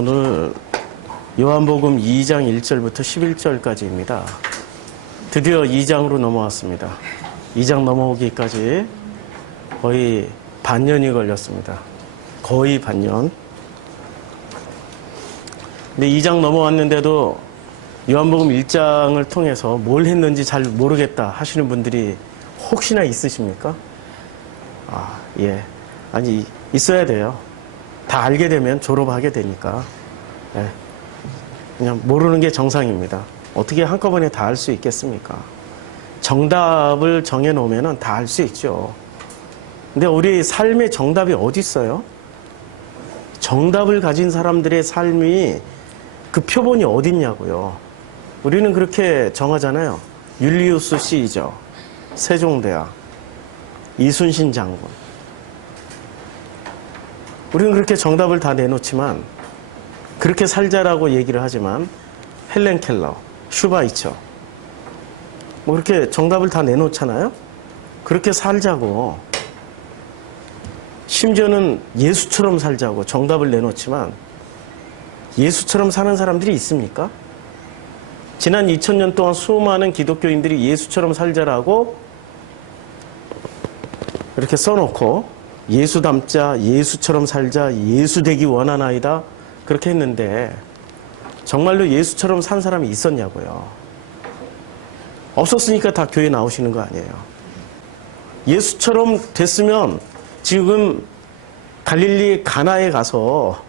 오늘 요한복음 2장 1절부터 11절까지입니다. 드디어 2장으로 넘어왔습니다. 2장 넘어오기까지 거의 반년이 걸렸습니다. 거의 반년. 근데 2장 넘어왔는데도 요한복음 1장을 통해서 뭘 했는지 잘 모르겠다 하시는 분들이 혹시나 있으십니까? 예. 아니, 있어야 돼요. 다 알게 되면 졸업하게 되니까. 예. 그냥 모르는 게 정상입니다. 어떻게 한꺼번에 다 알 수 있겠습니까? 정답을 정해놓으면 다 알 수 있죠. 근데 우리 삶의 정답이 어디 있어요? 정답을 가진 사람들의 삶이 그 표본이 어디 있냐고요. 우리는 그렇게 정하잖아요. 율리우스 시저, 세종대왕, 이순신 장군. 우리는 그렇게 정답을 다 내놓지만, 그렇게 살자라고 얘기를 하지만 헬렌 켈러, 슈바이처 뭐 그렇게 정답을 다 내놓잖아요. 그렇게 살자고, 심지어는 예수처럼 살자고 정답을 내놓지만 예수처럼 사는 사람들이 있습니까? 지난 2000년 동안 수많은 기독교인들이 예수처럼 살자라고 이렇게 써놓고 예수 닮자, 예수처럼 살자, 예수 되기 원하나이다 그렇게 했는데 정말로 예수처럼 산 사람이 있었냐고요. 없었으니까 다 교회 나오시는 거 아니에요. 예수처럼 됐으면 지금 갈릴리 가나에 가서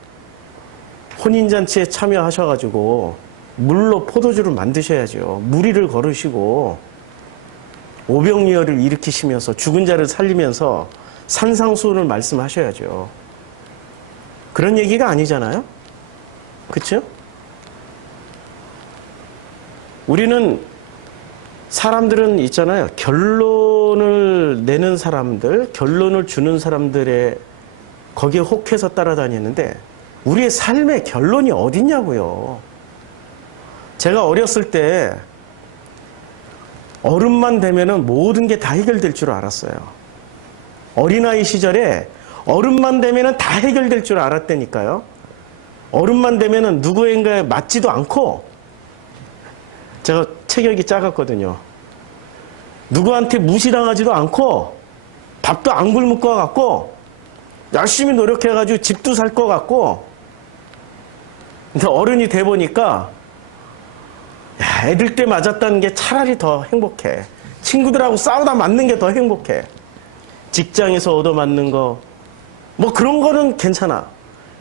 혼인잔치에 참여하셔가지고 물로 포도주를 만드셔야죠. 무리를 걸으시고 오병이어를 일으키시면서 죽은 자를 살리면서 산상수훈을 말씀하셔야죠. 그런 얘기가 아니잖아요. 그렇죠? 우리는 사람들은 있잖아요. 결론을 내는 사람들, 결론을 주는 사람들의 거기에 혹해서 따라다니는데 우리의 삶의 결론이 어딨냐고요. 제가 어렸을 때 어른만 되면은 모든 게 다 해결될 줄 알았어요. 어린아이 시절에 어른만 되면은 다 해결될 줄 알았다니까요. 어른만 되면은 누구인가에 맞지도 않고, 제가 체격이 작았거든요. 누구한테 무시당하지도 않고, 밥도 안 굶을 것 같고, 열심히 노력해가지고 집도 살 것 같고. 근데 어른이 돼보니까 애들 때 맞았다는 게 차라리 더 행복해. 친구들하고 싸우다 맞는 게 더 행복해. 직장에서 얻어맞는 거, 뭐 그런 거는 괜찮아.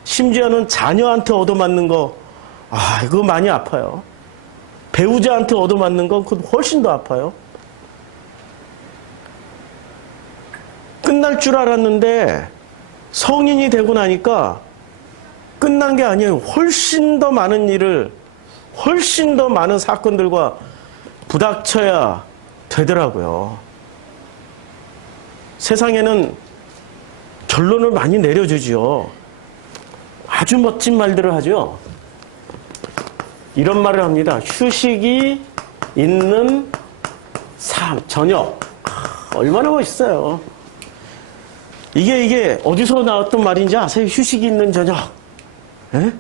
심지어는 자녀한테 얻어맞는 거, 이거 많이 아파요. 배우자한테 얻어맞는 건 그건 훨씬 더 아파요. 끝날 줄 알았는데 성인이 되고 나니까 끝난 게 아니에요. 훨씬 더 많은 일을, 훨씬 더 많은 사건들과 부닥쳐야 되더라고요. 세상에는 결론을 많이 내려주지요. 아주 멋진 말들을 하죠. 이런 말을 합니다. 휴식이 있는 삶, 저녁. 얼마나 멋있어요. 이게 어디서 나왔던 말인지 아세요? 휴식이 있는 저녁. 에?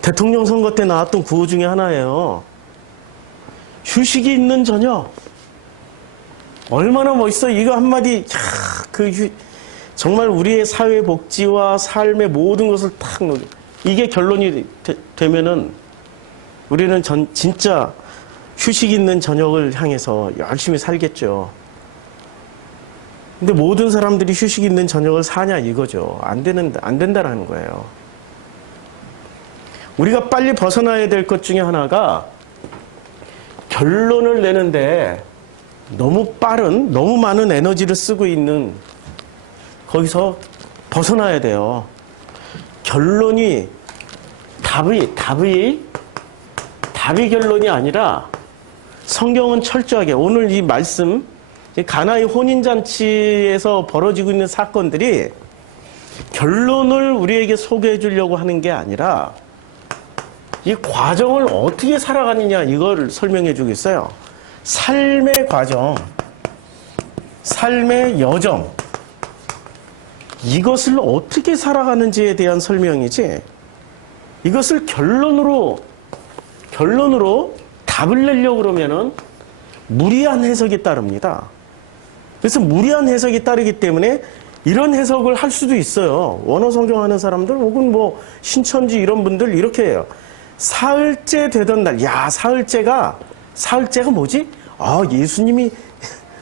대통령 선거 때 나왔던 구호 중에 하나예요. 휴식이 있는 저녁. 얼마나 멋있어. 이거 한마디, 정말 우리의 사회 복지와 삶의 모든 것을 탁 이게 결론이 되면은 우리는 진짜 휴식 있는 저녁을 향해서 열심히 살겠죠. 근데 모든 사람들이 휴식 있는 저녁을 사냐 이거죠. 안 된다라는 거예요. 우리가 빨리 벗어나야 될 것 중에 하나가 결론을 내는데 너무 빠른, 너무 많은 에너지를 쓰고 있는 거기서 벗어나야 돼요. 결론이 답이 결론이 아니라 성경은 철저하게 오늘 이 말씀, 가나의 혼인잔치에서 벌어지고 있는 사건들이 결론을 우리에게 소개해 주려고 하는 게 아니라 이 과정을 어떻게 살아가느냐 이걸 설명해 주고 있어요. 삶의 과정, 삶의 여정, 이것을 어떻게 살아가는지에 대한 설명이지 이것을 결론으로 답을 내려고 그러면은 무리한 해석이 따릅니다. 그래서 무리한 해석이 따르기 때문에 이런 해석을 할 수도 있어요. 원어 성경하는 사람들 혹은 뭐 신천지 이런 분들 이렇게 해요. 사흘째 되던 날, 야, 사흘째가 뭐지? 아, 예수님이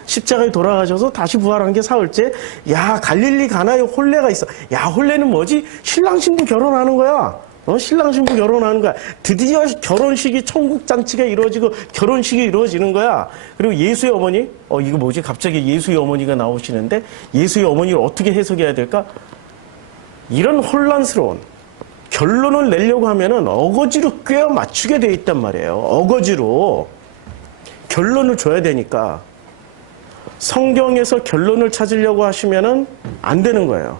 십자가에 돌아가셔서 다시 부활한 게 사흘째? 야, 갈릴리 가나에 혼례가 있어. 야, 혼례는 뭐지? 신랑 신부 결혼하는 거야. 신랑 신부 결혼하는 거야. 드디어 결혼식이 천국 잔치가 이루어지고 결혼식이 이루어지는 거야. 그리고 예수의 어머니, 이거 뭐지? 갑자기 예수의 어머니가 나오시는데 예수의 어머니를 어떻게 해석해야 될까? 이런 혼란스러운 결론을 내려고 하면은 어거지로 꿰어 맞추게 돼 있단 말이에요. 어거지로 결론을 줘야 되니까 성경에서 결론을 찾으려고 하시면은 안 되는 거예요.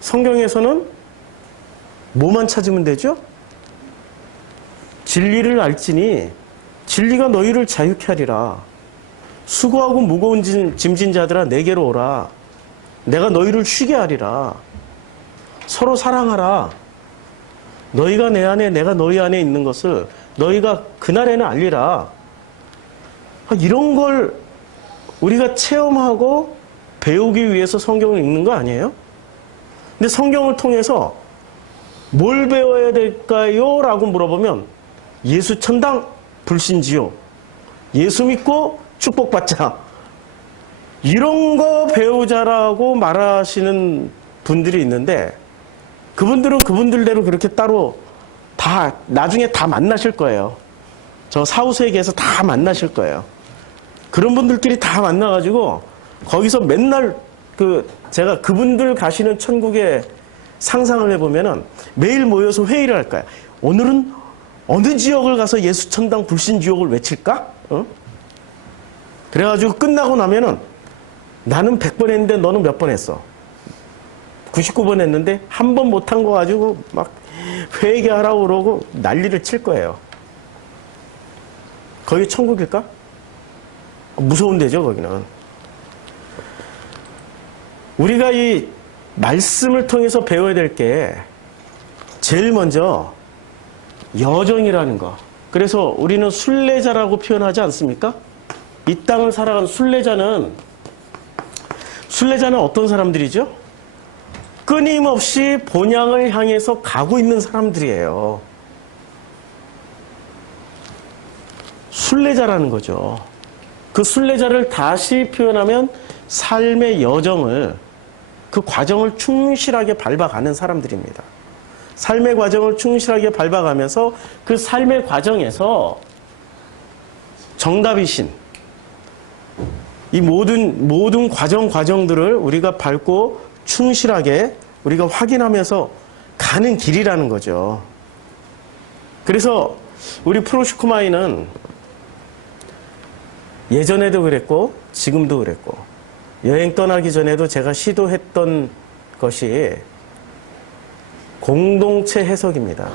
성경에서는 뭐만 찾으면 되죠? 진리를 알지니 진리가 너희를 자유케 하리라. 수고하고 무거운 짐진 자들아 내게로 오라. 내가 너희를 쉬게 하리라. 서로 사랑하라. 너희가 내 안에 내가 너희 안에 있는 것을 너희가 그날에는 알리라. 이런 걸 우리가 체험하고 배우기 위해서 성경을 읽는 거 아니에요? 근데 성경을 통해서 뭘 배워야 될까요? 라고 물어보면 예수 천당 불신지요. 예수 믿고 축복받자. 이런 거 배우자라고 말하시는 분들이 있는데 그분들은 그분들대로 그렇게 따로 다 나중에 다 만나실 거예요. 저 사후세계에서 다 만나실 거예요. 그런 분들끼리 다 만나가지고 거기서 맨날 제가 그분들 가시는 천국에 상상을 해보면은 매일 모여서 회의를 할 거야. 오늘은 어느 지역을 가서 예수천당 불신지옥을 외칠까? 그래가지고 끝나고 나면은 나는 100번 했는데 너는 몇 번 했어? 99번 했는데 한 번 못한 거 가지고 막 회개하라고 그러고 난리를 칠 거예요. 거기 천국일까? 무서운 데죠, 거기는. 우리가 이 말씀을 통해서 배워야 될 게 제일 먼저 여정이라는 거. 그래서 우리는 순례자라고 표현하지 않습니까? 이 땅을 살아간 순례자는 어떤 사람들이죠? 끊임없이 본향을 향해서 가고 있는 사람들이에요. 순례자라는 거죠. 그 순례자를 다시 표현하면 삶의 여정을, 그 과정을 충실하게 밟아가는 사람들입니다. 삶의 과정을 충실하게 밟아가면서 그 삶의 과정에서 정답이신 이 모든 과정들을 우리가 밟고 충실하게 우리가 확인하면서 가는 길이라는 거죠. 그래서 우리 프로시코마이는 예전에도 그랬고 지금도 그랬고 여행 떠나기 전에도 제가 시도했던 것이 공동체 해석입니다.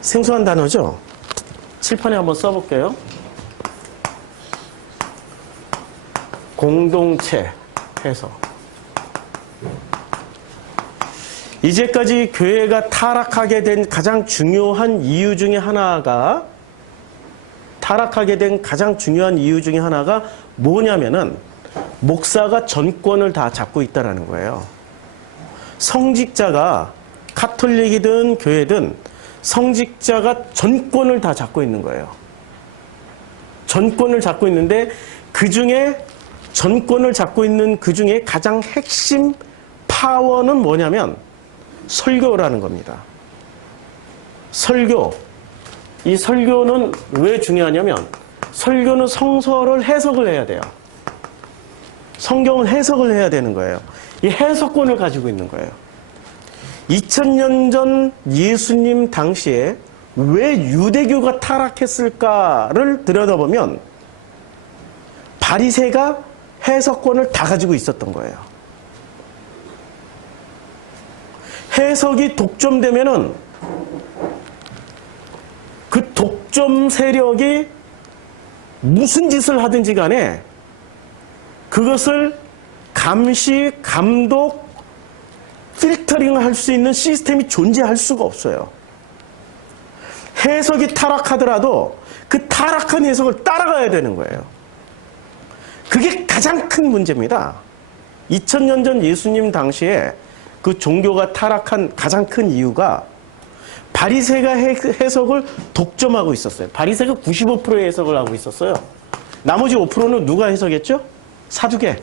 생소한 단어죠? 칠판에 한번 써볼게요. 공동체 해석. 이제까지 교회가 타락하게 된 가장 중요한 이유 중에 하나가 뭐냐면은 목사가 전권을 다 잡고 있다는 거예요. 성직자가 카톨릭이든 교회든 성직자가 전권을 다 잡고 있는 거예요. 전권을 잡고 있는데 전권을 잡고 있는 그 중에 가장 핵심 파워는 뭐냐면 설교라는 겁니다. 설교. 이 설교는 왜 중요하냐면 설교는 성서를 해석을 해야 돼요. 성경을 해석을 해야 되는 거예요. 이 해석권을 가지고 있는 거예요. 2000년 전 예수님 당시에 왜 유대교가 타락했을까를 들여다보면 바리새가 해석권을 다 가지고 있었던 거예요. 해석이 독점되면은 그 독점 세력이 무슨 짓을 하든지 간에 그것을 감시, 감독, 필터링을 할 수 있는 시스템이 존재할 수가 없어요. 해석이 타락하더라도 그 타락한 해석을 따라가야 되는 거예요. 그게 가장 큰 문제입니다. 2000년 전 예수님 당시에 그 종교가 타락한 가장 큰 이유가 바리새가 해석을 독점하고 있었어요. 바리새가 95%의 해석을 하고 있었어요. 나머지 5%는 누가 해석했죠? 사두개.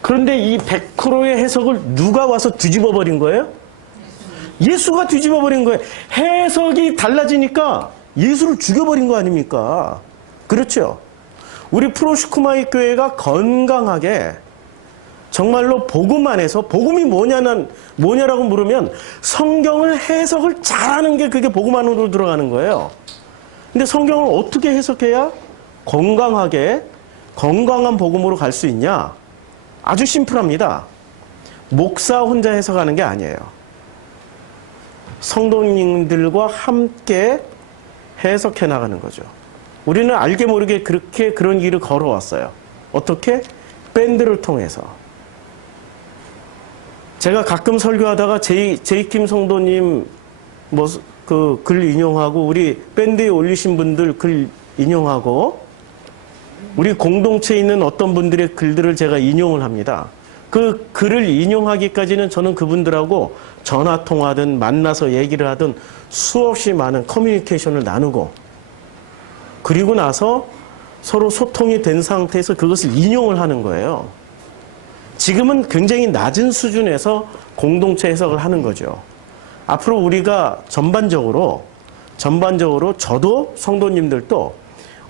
그런데 이 100%의 해석을 누가 와서 뒤집어 버린 거예요? 예수가 뒤집어 버린 거예요. 해석이 달라지니까 예수를 죽여버린 거 아닙니까? 그렇죠? 우리 프로시쿠마이 교회가 건강하게 정말로 복음 안에서 복음이 뭐냐라고 물으면 성경을 해석을 잘하는 게 그게 복음 안으로 들어가는 거예요. 근데 성경을 어떻게 해석해야 건강하게 건강한 복음으로 갈 수 있냐? 아주 심플합니다. 목사 혼자 해석하는 게 아니에요. 성도님들과 함께 해석해 나가는 거죠. 우리는 알게 모르게 그렇게 그런 길을 걸어왔어요. 어떻게? 밴드를 통해서. 제가 가끔 설교하다가 제이킴 성도님 그 글 인용하고 우리 밴드에 올리신 분들 글 인용하고 우리 공동체에 있는 어떤 분들의 글들을 제가 인용을 합니다. 그 글을 인용하기까지는 저는 그분들하고 전화 통화하든 만나서 얘기를 하든 수없이 많은 커뮤니케이션을 나누고 그리고 나서 서로 소통이 된 상태에서 그것을 인용을 하는 거예요. 지금은 굉장히 낮은 수준에서 공동체 해석을 하는 거죠. 앞으로 우리가 전반적으로 저도 성도님들도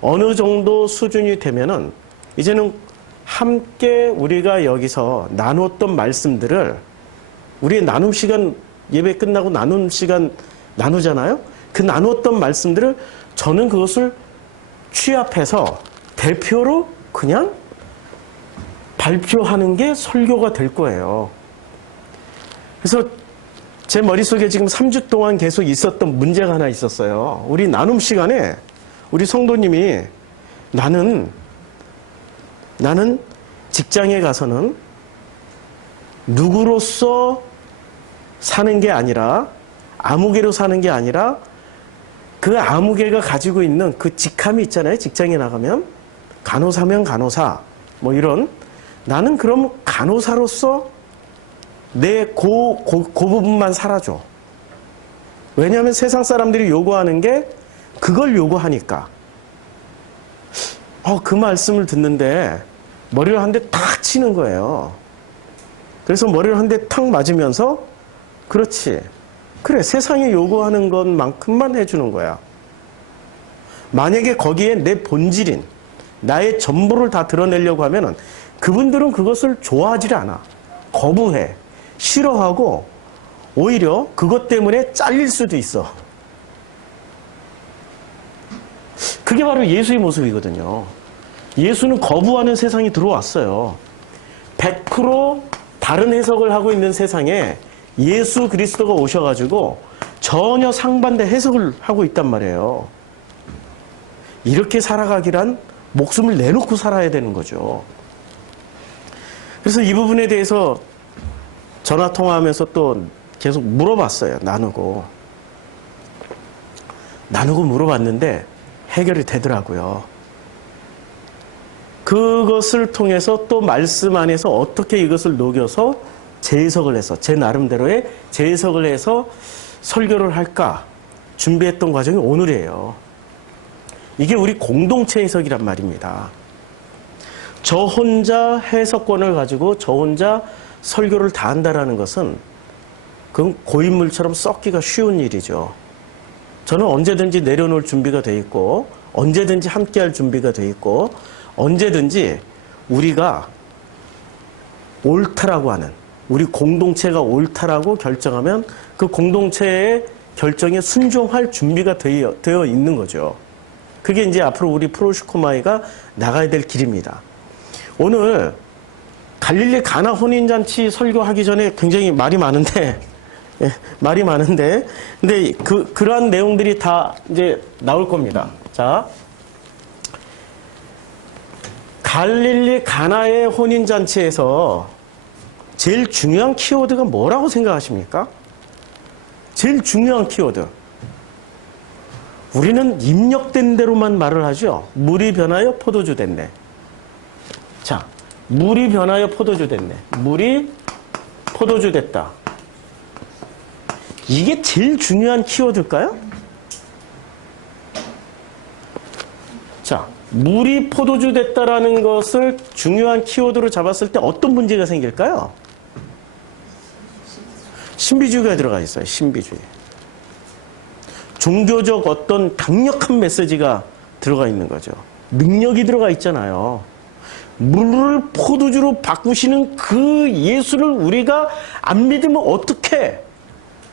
어느 정도 수준이 되면은 이제는 함께 우리가 여기서 나눴던 말씀들을 우리의 나눔 시간 예배 끝나고 나눔 시간 나누잖아요. 그 나눴던 말씀들을 저는 그것을 취합해서 대표로 그냥 발표하는 게 설교가 될 거예요. 그래서 제 머릿속에 지금 3주 동안 계속 있었던 문제가 하나 있었어요. 우리 나눔 시간에 우리 성도님이 나는 직장에 가서는 누구로서 사는 게 아니라 아무개로 사는 게 아니라 그 아무개가 가지고 있는 그 직함이 있잖아요. 직장에 나가면 간호사면 간호사 뭐 이런 나는 그럼 간호사로서 내 그 부분만 살아줘. 왜냐하면 세상 사람들이 요구하는 게 그걸 요구하니까. 그 말씀을 듣는데 머리를 한 대 탁 치는 거예요. 그래서 머리를 한 대 탁 맞으면서 그렇지. 그래, 세상이 요구하는 것만큼만 해주는 거야. 만약에 거기에 내 본질인 나의 전부를 다 드러내려고 하면은 그분들은 그것을 좋아하지 않아. 거부해. 싫어하고 오히려 그것 때문에 잘릴 수도 있어. 그게 바로 예수의 모습이거든요. 예수는 거부하는 세상이 들어왔어요. 100% 다른 해석을 하고 있는 세상에 예수 그리스도가 오셔가지고 전혀 상반된 해석을 하고 있단 말이에요. 이렇게 살아가기란 목숨을 내놓고 살아야 되는 거죠. 그래서 이 부분에 대해서 전화 통화하면서 또 계속 물어봤어요. 나누고 물어봤는데 해결이 되더라고요. 그것을 통해서 또 말씀 안에서 어떻게 이것을 녹여서 재해석을 해서 제 나름대로의 재해석을 해서 설교를 할까 준비했던 과정이 오늘이에요. 이게 우리 공동체 해석이란 말입니다. 저 혼자 해석권을 가지고 저 혼자 설교를 다 한다라는 것은 그건 고인물처럼 썩기가 쉬운 일이죠. 저는 언제든지 내려놓을 준비가 돼 있고 언제든지 함께할 준비가 돼 있고 언제든지 우리가 옳다라고 하는 우리 공동체가 옳다라고 결정하면 그 공동체의 결정에 순종할 준비가 되어 있는 거죠. 그게 이제 앞으로 우리 프로시코마이가 나가야 될 길입니다. 오늘 갈릴리 가나 혼인잔치 설교하기 전에 굉장히 말이 많은데 근데 그러한 내용들이 다 이제 나올 겁니다. 자, 갈릴리 가나의 혼인잔치에서 제일 중요한 키워드가 뭐라고 생각하십니까? 제일 중요한 키워드. 우리는 입력된 대로만 말을 하죠. 물이 변하여 포도주 됐네. 자, 물이 변하여 포도주 됐네. 물이 포도주 됐다. 이게 제일 중요한 키워드일까요? 자, 물이 포도주 됐다라는 것을 중요한 키워드로 잡았을 때 어떤 문제가 생길까요? 신비주의가 들어가 있어요. 신비주의. 종교적 어떤 강력한 메시지가 들어가 있는 거죠. 능력이 들어가 있잖아요. 물을 포도주로 바꾸시는 그 예수를 우리가 안 믿으면 어떡해?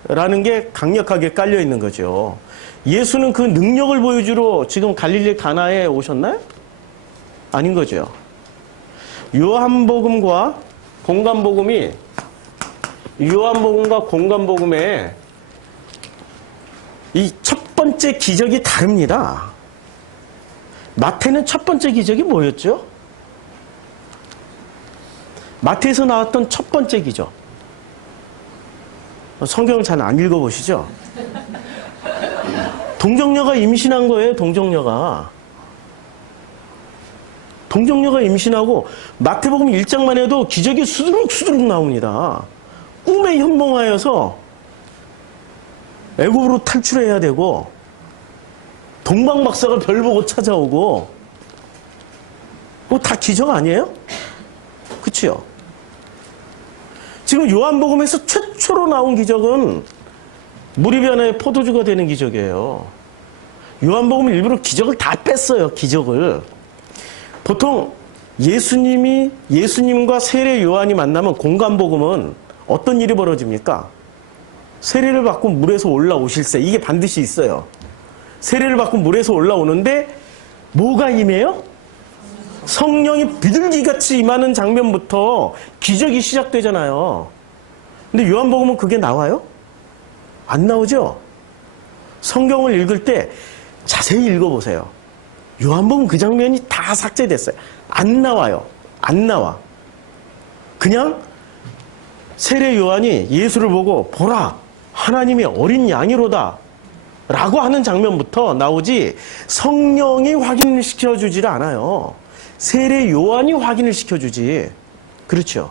라는 게 강력하게 깔려 있는 거죠. 예수는 그 능력을 보여주러 지금 갈릴리 가나에 오셨나요? 아닌 거죠. 요한복음과 공간복음이 요한복음과 공간복음의 이 첫 번째 기적이 다릅니다. 마태는 첫 번째 기적이 뭐였죠? 마태에서 나왔던 첫 번째 기적. 성경을 잘 안 읽어보시죠? 동정녀가 임신한 거예요, 동정녀가. 동정녀가 임신하고 마태복음 1장만 해도 기적이 수두룩수두룩 나옵니다. 꿈에 현몽하여서 애굽으로 탈출해야 되고 동방박사가 별 보고 찾아오고 그거 다 기적 아니에요? 그치요? 지금 요한복음에서 최초로 나온 기적은 물이 변해 포도주가 되는 기적이에요. 요한복음은 일부러 기적을 다 뺐어요. 기적을. 보통 예수님과 세례 요한이 만나면 공간복음은 어떤 일이 벌어집니까? 세례를 받고 물에서 올라오실세. 이게 반드시 있어요. 세례를 받고 물에서 올라오는데 뭐가 임해요? 성령이 비둘기같이 임하는 장면부터 기적이 시작되잖아요. 근데 요한복음은 그게 나와요? 안 나오죠? 성경을 읽을 때 자세히 읽어보세요. 요한복음 그 장면이 다 삭제됐어요. 안 나와요. 안 나와. 그냥 세례 요한이 예수를 보고 보라 하나님이 어린 양이로다 라고 하는 장면부터 나오지 성령이 확인을 시켜주지를 않아요. 세례 요한이 확인을 시켜주지. 그렇죠.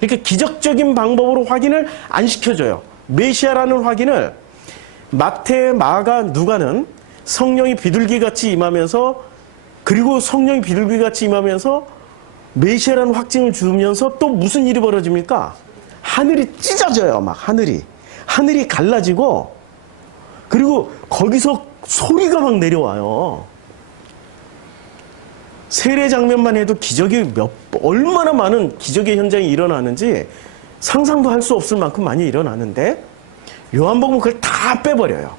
그러니까 기적적인 방법으로 확인을 안 시켜줘요. 메시아라는 확인을 마태, 마가, 누가는 성령이 비둘기같이 임하면서 그리고 성령이 비둘기같이 임하면서 메시아라는 확증을 주면서 또 무슨 일이 벌어집니까? 하늘이 찢어져요. 막 하늘이 갈라지고 그리고 거기서 소리가 막 내려와요. 세례 장면만 해도 기적이 얼마나 많은 기적의 현장이 일어나는지 상상도 할 수 없을 만큼 많이 일어나는데 요한복음은 그걸 다 빼버려요.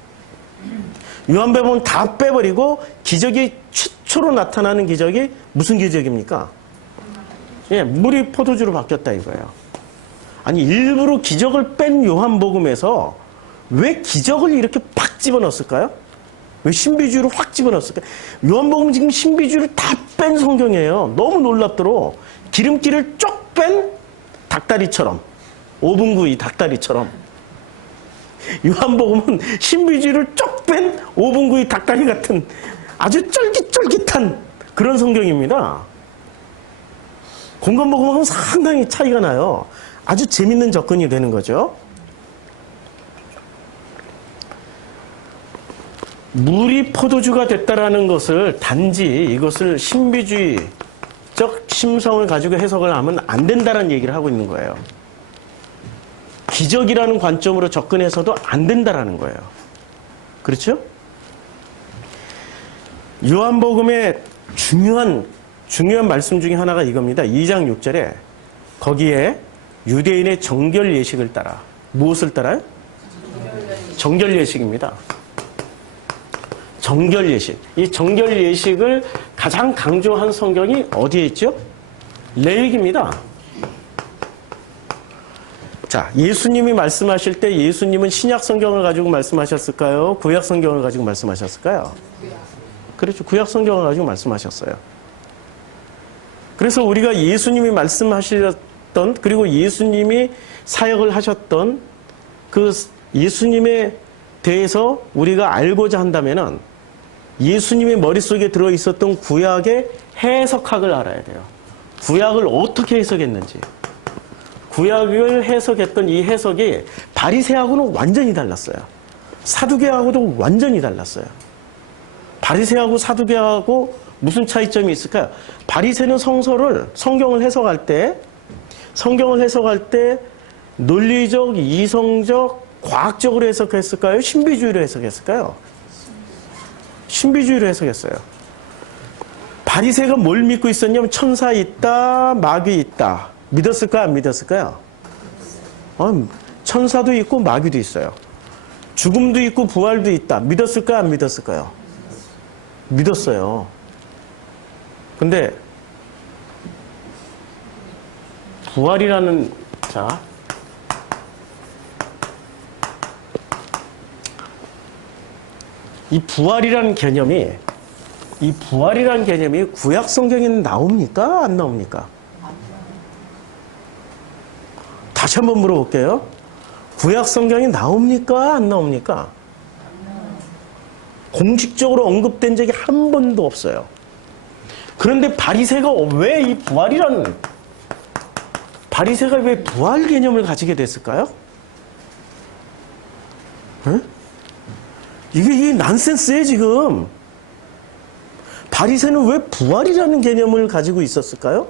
요한복음은 다 빼버리고 기적이 최초로 나타나는 기적이 무슨 기적입니까? 예, 물이 포도주로 바뀌었다 이거예요. 아니 일부러 기적을 뺀 요한복음에서 왜 기적을 이렇게 팍 집어넣었을까요? 왜 신비주의를 확 집어넣었을까요? 요한복음 지금 신비주의를 다 뺀 성경이에요. 너무 놀랍도록 기름기를 쪽 뺀 닭다리처럼 5분구이 닭다리처럼 요한복음은 신비주의를 쪽 뺀 5분구이 닭다리 같은 아주 쫄깃쫄깃한 그런 성경입니다. 공간복음하고는 상당히 차이가 나요. 아주 재밌는 접근이 되는 거죠. 물이 포도주가 됐다라는 것을 단지 이것을 신비주의적 심성을 가지고 해석을 하면 안 된다는 얘기를 하고 있는 거예요. 기적이라는 관점으로 접근해서도 안 된다라는 거예요. 그렇죠? 요한복음의 중요한 말씀 중에 하나가 이겁니다. 2장 6절에 거기에 유대인의 정결 예식을 따라 무엇을 따라요? 정결 예식입니다. 정결 예식. 이 정결 예식을 가장 강조한 성경이 어디에 있죠? 레위기입니다. 자, 예수님이 말씀하실 때 예수님은 신약 성경을 가지고 말씀하셨을까요? 구약 성경을 가지고 말씀하셨을까요? 그렇죠. 구약 성경을 가지고 말씀하셨어요. 그래서 우리가 예수님이 말씀하실 했던, 그리고 예수님이 사역을 하셨던 그 예수님에 대해서 우리가 알고자 한다면은 예수님의 머릿속에 들어있었던 구약의 해석학을 알아야 돼요. 구약을 어떻게 해석했는지. 구약을 해석했던 이 해석이 바리새하고는 완전히 달랐어요. 사두개하고도 완전히 달랐어요. 바리새하고 사두개하고 무슨 차이점이 있을까요? 바리새는 성경을 해석할 때 논리적, 이성적, 과학적으로 해석했을까요? 신비주의로 해석했을까요? 신비주의로 해석했어요. 바리새가 뭘 믿고 있었냐면 천사 있다, 마귀 있다. 믿었을까요? 안 믿었을까요? 천사도 있고 마귀도 있어요. 죽음도 있고 부활도 있다. 믿었을까요? 안 믿었을까요? 믿었어요. 근데 부활이라는 이 부활이라는 개념이 구약 성경에는 나옵니까? 안 나옵니까? 다시 한번 물어볼게요. 구약 성경에 나옵니까? 안 나옵니까? 공식적으로 언급된 적이 한 번도 없어요. 그런데 바리새가 왜 부활 개념을 가지게 됐을까요? 에? 이게 난센스예요, 지금. 바리새는 왜 부활이라는 개념을 가지고 있었을까요?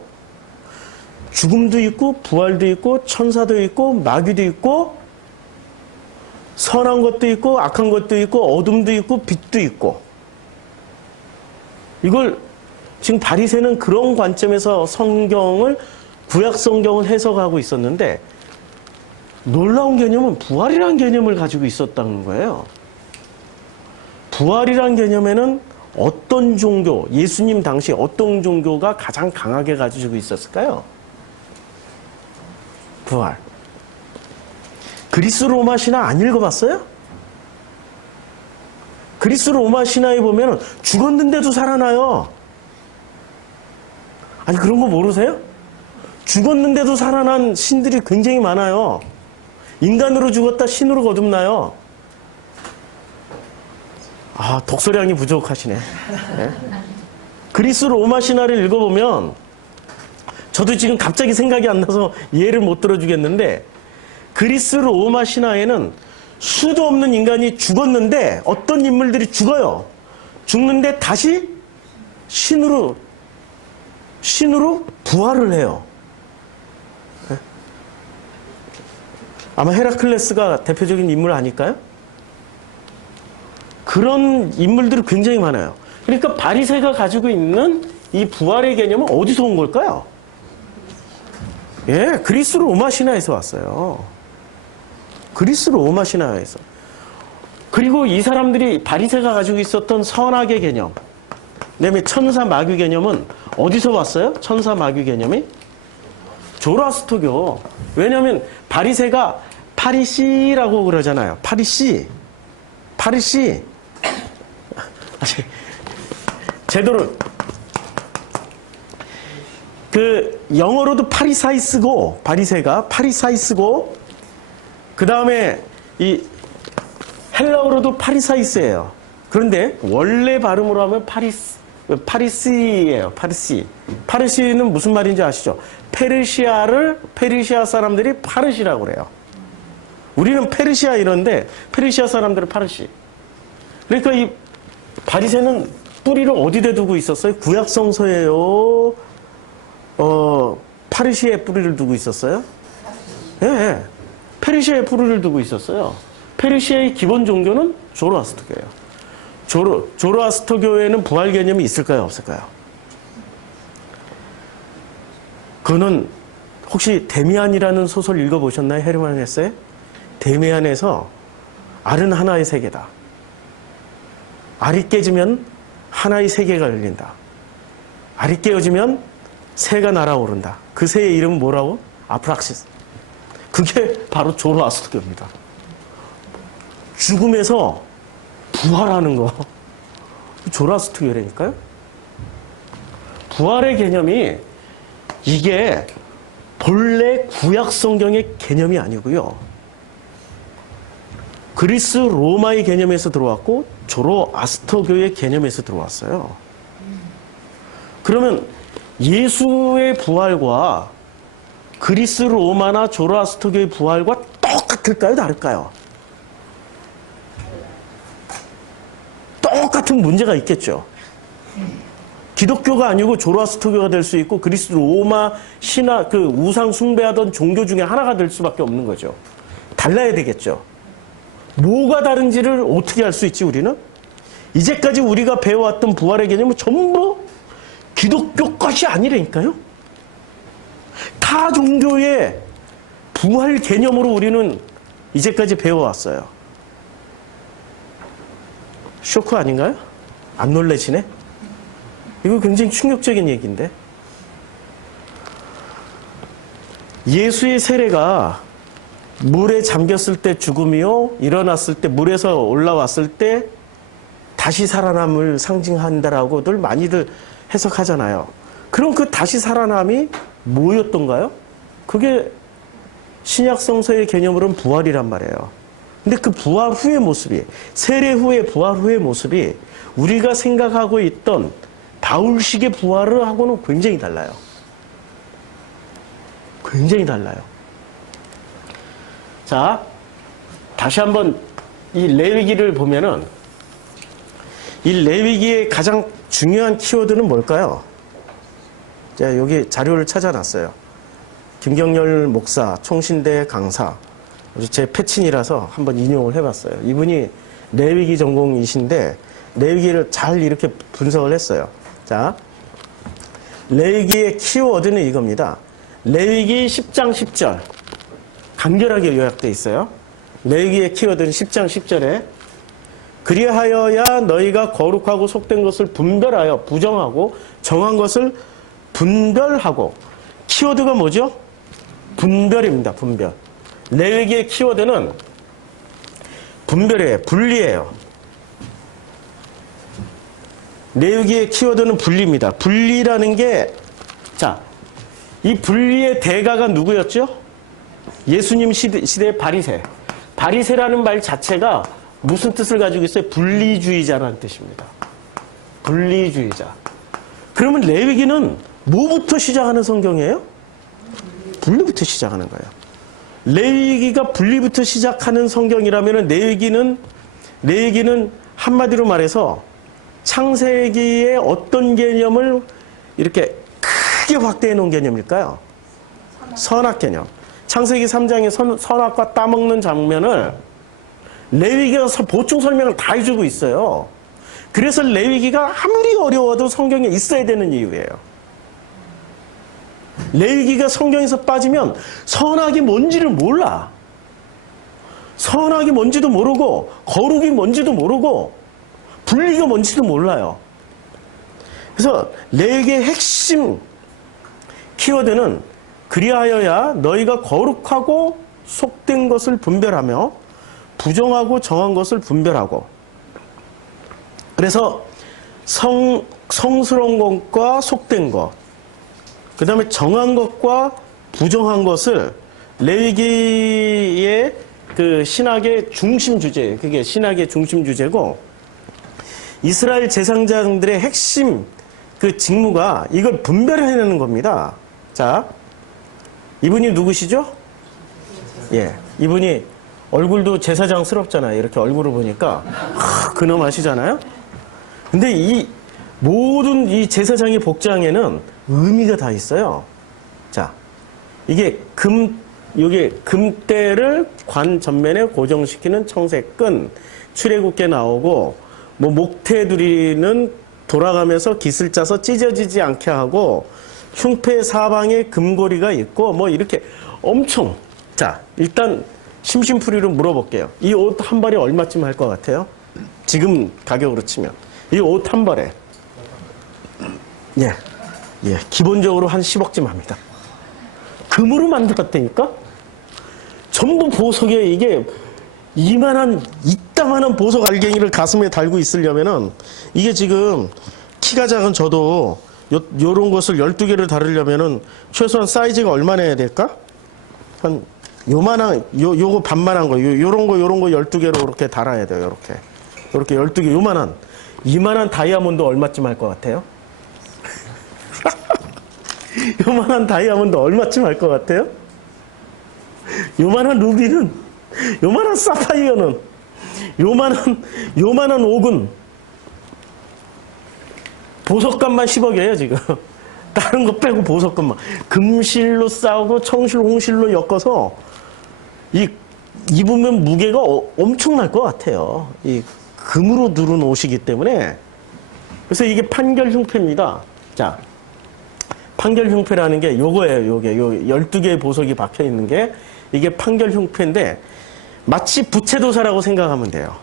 죽음도 있고 부활도 있고 천사도 있고 마귀도 있고 선한 것도 있고 악한 것도 있고 어둠도 있고 빛도 있고, 이걸 지금 바리새는 그런 관점에서 구약 성경을 해석하고 있었는데, 놀라운 개념은 부활이라는 개념을 가지고 있었다는 거예요. 부활이라는 개념에는 어떤 종교, 예수님 당시 어떤 종교가 가장 강하게 가지고 있었을까요? 부활. 그리스 로마 신화 안 읽어봤어요? 그리스 로마 신화에 보면 죽었는데도 살아나요. 아니, 그런 거 모르세요? 죽었는데도 살아난 신들이 굉장히 많아요. 인간으로 죽었다 신으로 거듭나요. 독서량이 부족하시네. 네? 그리스 로마 신화를 읽어보면, 저도 지금 갑자기 생각이 안 나서 예를 못 들어주겠는데, 그리스 로마 신화에는 수도 없는 인간이 죽었는데 어떤 인물들이 죽어요. 죽는데 다시 신으로 부활을 해요. 네? 아마 헤라클레스가 대표적인 인물 아닐까요? 그런 인물들이 굉장히 많아요. 그러니까 바리새가 가지고 있는 이 부활의 개념은 어디서 온 걸까요? 예, 그리스 로마 신화에서 왔어요. 그리스 로마 신화에서. 그리고 이 사람들이 바리새가 가지고 있었던 선악의 개념, 그다음에 천사 마귀 개념은 어디서 왔어요? 천사 마귀 개념이? 조로아스터교. 왜냐하면 바리새가 파리시라고 그러잖아요. 파리시. 제대로 영어로도 파리사이스고, 바리새가 파리사이스고, 그 다음에 이 헬라어로도 파리사이스예요. 그런데 원래 발음으로 하면 파리시예요. 파르시는 무슨 말인지 아시죠? 페르시아 사람들이 파르시라고 그래요. 우리는 페르시아 이런데 페르시아 사람들은 파르시. 그러니까 이 바리새는 뿌리를 어디다 두고 있었어요? 구약성서예요? 파르시아에 뿌리를 두고 있었어요? 네, 페르시아에 뿌리를 두고 있었어요. 페르시아의 기본 종교는 조로아스터교예요. 조로아스터교에는 부활 개념이 있을까요? 없을까요? 그거는 혹시 데미안이라는 소설 읽어보셨나요? 헤르만 헤세? 데미안에서 알은 하나의 세계다. 알이 깨지면 하나의 세계가 열린다. 알이 깨어지면 새가 날아오른다. 그 새의 이름은 뭐라고? 아프락시스. 그게 바로 조로아스터교입니다. 죽음에서 부활하는 거. 조로아스터교라니까요. 부활의 개념이 이게 본래 구약 성경의 개념이 아니고요. 그리스 로마의 개념에서 들어왔고 조로아스터교의 개념에서 들어왔어요. 그러면 예수의 부활과 그리스 로마나 조로아스터교의 부활과 똑같을까요? 다를까요? 똑같은 문제가 있겠죠. 기독교가 아니고 조로아스터교가 될 수 있고 그리스 로마 신화 그 우상 숭배하던 종교 중에 하나가 될 수밖에 없는 거죠. 달라야 되겠죠. 뭐가 다른지를 어떻게 알 수 있지 우리는? 이제까지 우리가 배워왔던 부활의 개념은 전부 기독교 것이 아니라니까요. 타 종교의 부활 개념으로 우리는 이제까지 배워왔어요. 쇼크 아닌가요? 안 놀라시네? 이거 굉장히 충격적인 얘기인데. 예수의 세례가 물에 잠겼을 때 죽음이요, 일어났을 때 물에서 올라왔을 때 다시 살아남을 상징한다라고들 많이들 해석하잖아요. 그럼 그 다시 살아남이 뭐였던가요? 그게 신약 성서의 개념으로는 부활이란 말이에요. 근데 그 부활 후의 모습이, 세례 후의 부활 후의 모습이 우리가 생각하고 있던 바울식의 부활을 하고는 굉장히 달라요. 굉장히 달라요. 자, 다시 한번 이 레위기를 보면은 이 레위기의 가장 중요한 키워드는 뭘까요? 제가 여기 자료를 찾아놨어요. 김경열 목사, 총신대 강사. 제 패친이라서 한번 인용을 해봤어요. 이분이 레위기 전공이신데 레위기를 잘 이렇게 분석을 했어요. 자, 레위기의 키워드는 이겁니다. 레위기 10장 10절. 간결하게 요약되어 있어요. 레위기의 키워드는 10장 10절에 그리하여야 너희가 거룩하고 속된 것을 분별하여 부정하고 정한 것을 분별하고. 키워드가 뭐죠? 분별입니다. 분별. 레위기의 키워드는 분별이에요. 분리예요. 레위기의 키워드는 분리입니다. 분리라는 게, 자, 이 분리의 대가가 누구였죠? 예수님 시대의 바리새. 바리새라는 말 자체가 무슨 뜻을 가지고 있어요? 분리주의자라는 뜻입니다. 분리주의자. 그러면 레위기는 뭐부터 시작하는 성경이에요? 분리부터 시작하는 거예요. 레위기가 분리부터 시작하는 성경이라면 레위기는 한마디로 말해서 창세기의 어떤 개념을 이렇게 크게 확대해 놓은 개념일까요? 선악 개념. 창세기 3장에 선악과 따먹는 장면을 레위기가 보충 설명을 다 해주고 있어요. 그래서 레위기가 아무리 어려워도 성경에 있어야 되는 이유예요. 레위기가 성경에서 빠지면 선악이 뭔지를 몰라. 선악이 뭔지도 모르고 거룩이 뭔지도 모르고 분리가 뭔지도 몰라요. 그래서 레위기의 핵심 키워드는 그리하여야 너희가 거룩하고 속된 것을 분별하며 부정하고 정한 것을 분별하고. 그래서 성스러운 것과 속된 것, 그 다음에 정한 것과 부정한 것을 레위기의 그 신학의 중심 주제예요. 그게 신학의 중심 주제고, 이스라엘 제사장들의 핵심 그 직무가 이걸 분별해내는 겁니다. 자, 이분이 누구시죠? 예, 이분이 얼굴도 제사장스럽잖아요. 이렇게 얼굴을 보니까 그놈 아시잖아요. 근데 이 모든 이 제사장의 복장에는 의미가 다 있어요. 자, 이게 금대를 관 전면에 고정시키는 청색끈, 출애굽기에 나오고, 뭐 목테두리는 돌아가면서 깃을 짜서 찢어지지 않게 하고, 흉패 사방에 금고리가 있고, 뭐 이렇게 엄청. 자, 일단 심심풀이로 물어볼게요. 이 옷 한 벌에 얼마쯤 할 것 같아요? 지금 가격으로 치면. 이 옷 한 벌에. 예, 기본적으로 한 10억쯤 합니다. 금으로 만들었다니까? 전부 보석에 이게 이따만한 보석 알갱이를 가슴에 달고 있으려면은 이게 지금 키가 작은 저도 요런 것을 12개를 다루려면은 최소한 사이즈가 얼마나 해야 될까? 한 요만한 요거 반만한 거 요런 거 12개로 이렇게 달아야 돼요. 이렇게 12개 이만한 다이아몬드 얼마쯤 할 것 같아요? 요만한 다이아몬드 얼마쯤 할 것 같아요? 요만한 루비는, 요만한 사파이어는, 요만한 옥은 보석값만 10억이에요, 지금. 다른 거 빼고 보석값만. 금실로 싸우고 청실, 홍실로 엮어서 입으면 무게가 엄청날 것 같아요. 이 금으로 누른 옷이기 때문에. 그래서 이게 판결 흉패입니다. 자, 판결 흉패라는 게 요거예요, 요게. 요 12개의 보석이 박혀 있는 게 이게 판결 흉패인데 마치 부채도사라고 생각하면 돼요.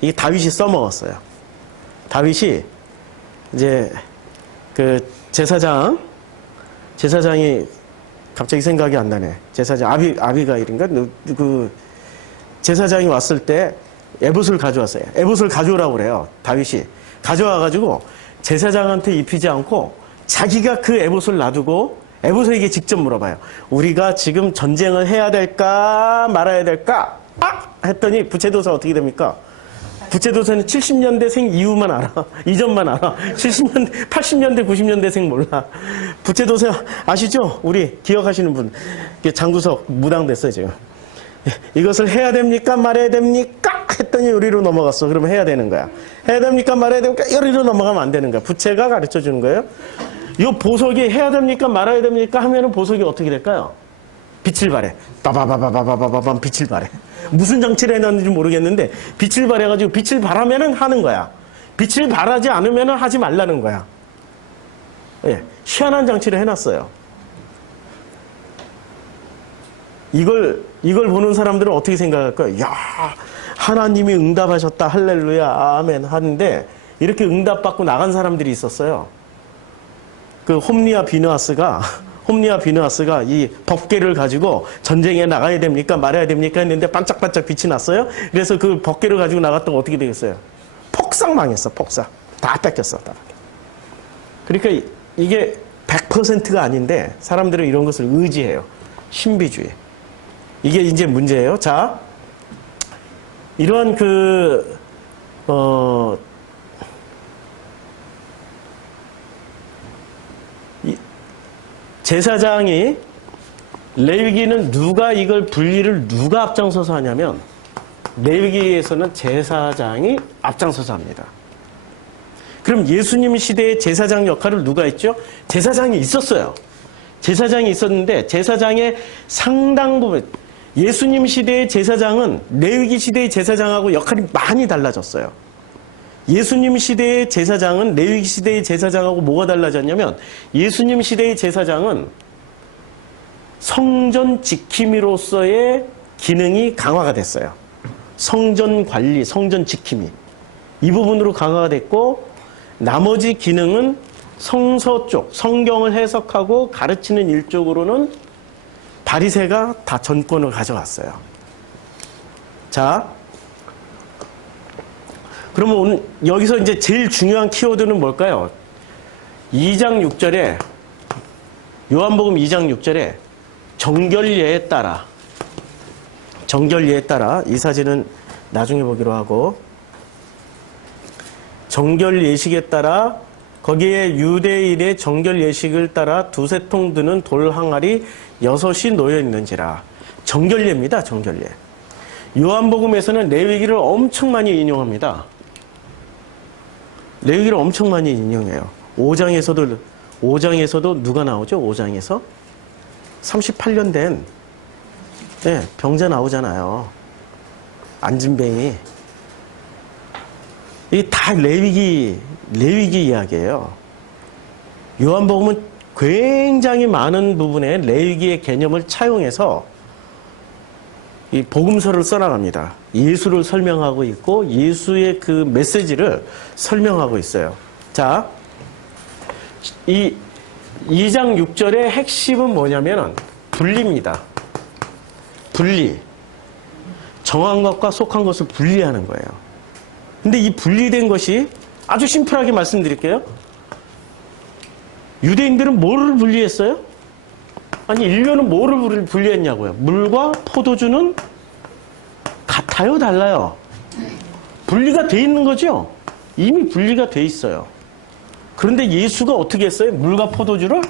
이게 다윗이 써먹었어요. 다윗이 이제 그 제사장이 갑자기 생각이 안 나네. 제사장 아비가일인가 그 제사장이 왔을 때 에봇을 가져왔어요. 에봇을 가져오라고 그래요. 다윗이 가져와가지고 제사장한테 입히지 않고 자기가 그 에봇을 놔두고 에봇에게 직접 물어봐요. 우리가 지금 전쟁을 해야 될까 말아야 될까? 했더니 부채도사 어떻게 됩니까? 부채도사는 70년대생 이후만 알아. 이전만 알아. 70년대, 80년대, 90년대생 몰라. 부채도사 아시죠? 우리 기억하시는 분. 장구석 무당됐어요, 지금. 이것을 해야 됩니까? 말아야 됩니까? 했더니 요리로 넘어갔어. 그러면 해야 되는 거야. 해야 됩니까? 말아야 됩니까? 요리로 넘어가면 안 되는 거야. 부채가 가르쳐 주는 거예요. 이 보석이 해야 됩니까? 말아야 됩니까? 하면은 보석이 어떻게 될까요? 빛을 발해. 빠바바바바바바밤 빛을 발해. 무슨 장치를 해놨는지 모르겠는데 빛을 발해가지고 빛을 발하면은 하는 거야. 빛을 발하지 않으면은 하지 말라는 거야. 예, 희한한 장치를 해놨어요. 이걸 보는 사람들은 어떻게 생각할까요? 야, 하나님이 응답하셨다. 할렐루야, 아멘 하는데 이렇게 응답받고 나간 사람들이 있었어요. 그 홈리아 비느하스가 이 법궤를 가지고 전쟁에 나가야 됩니까? 말아야 됩니까? 했는데 반짝반짝 빛이 났어요. 그래서 그 법궤를 가지고 나갔다가 어떻게 되겠어요? 폭삭 망했어, 폭삭. 다 뺏겼어, 다. 그러니까 이게 100%가 아닌데 사람들은 이런 것을 의지해요. 신비주의. 이게 이제 문제예요. 자, 이러한 제사장이 레위기는 누가 이걸 분리를 누가 앞장서서 하냐면 레위기에서는 제사장이 앞장서서 합니다. 그럼 예수님 시대의 제사장 역할을 누가 했죠? 제사장이 있었어요. 제사장이 있었는데 제사장의 상당 부분 예수님 시대의 제사장은 레위기 시대의 제사장하고 역할이 많이 달라졌어요. 예수님 시대의 제사장은 레위기 시대의 제사장하고 뭐가 달라졌냐면 예수님 시대의 제사장은 성전 지킴이로서의 기능이 강화가 됐어요. 성전 관리, 성전 지킴이. 이 부분으로 강화가 됐고 나머지 기능은 성서 쪽, 성경을 해석하고 가르치는 일 쪽으로는 바리새가 다 전권을 가져갔어요. 자, 그러면 오늘 여기서 이제 제일 중요한 키워드는 뭘까요? 2장 6절에 요한복음 2장 6절에 정결례에 따라 이 사진은 나중에 보기로 하고 정결예식에 따라 거기에 유대인의 정결예식을 따라 두세 통 드는 돌 항아리 6이 놓여 있는지라. 정결례입니다. 정결례. 요한복음에서는 레위기를 엄청 많이 인용합니다. 레위기를 엄청 많이 인용해요. 5장에서도 누가 나오죠? 5장에서 38년 된 병자 나오잖아요. 안진뱅이. 이게 다 레위기 이야기예요. 요한복음은 굉장히 많은 부분에 레위기의 개념을 차용해서 이 복음서를 써나갑니다. 예수를 설명하고 있고 예수의 그 메시지를 설명하고 있어요. 자, 이 2장 6절의 핵심은 뭐냐면 분리입니다. 분리. 정한 것과 속한 것을 분리하는 거예요. 근데 이 분리된 것이 아주 심플하게 말씀드릴게요. 유대인들은 뭐를 분리했어요? 아니, 인류는 뭐를 분리했냐고요? 물과 포도주는 같아요, 달라요? 분리가 돼 있는 거죠? 이미 분리가 돼 있어요. 그런데 예수가 어떻게 했어요? 물과 포도주를?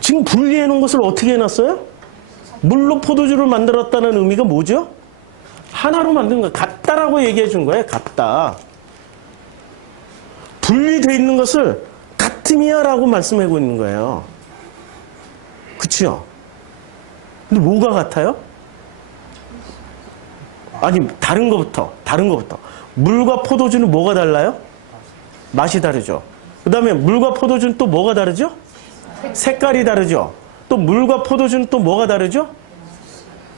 지금 분리해 놓은 것을 어떻게 해놨어요? 물로 포도주를 만들었다는 의미가 뭐죠? 하나로 만든 거 같다라고 얘기해 준 거예요. 같다. 분리되어 있는 것을 같음이야라고 말씀하고 있는 거예요. 그치요? 근데 뭐가 같아요? 아니, 다른 거부터. 물과 포도주는 뭐가 달라요? 맛이 다르죠. 그 다음에 물과 포도주는 또 뭐가 다르죠? 색깔이 다르죠. 또 물과 포도주는 또 뭐가 다르죠?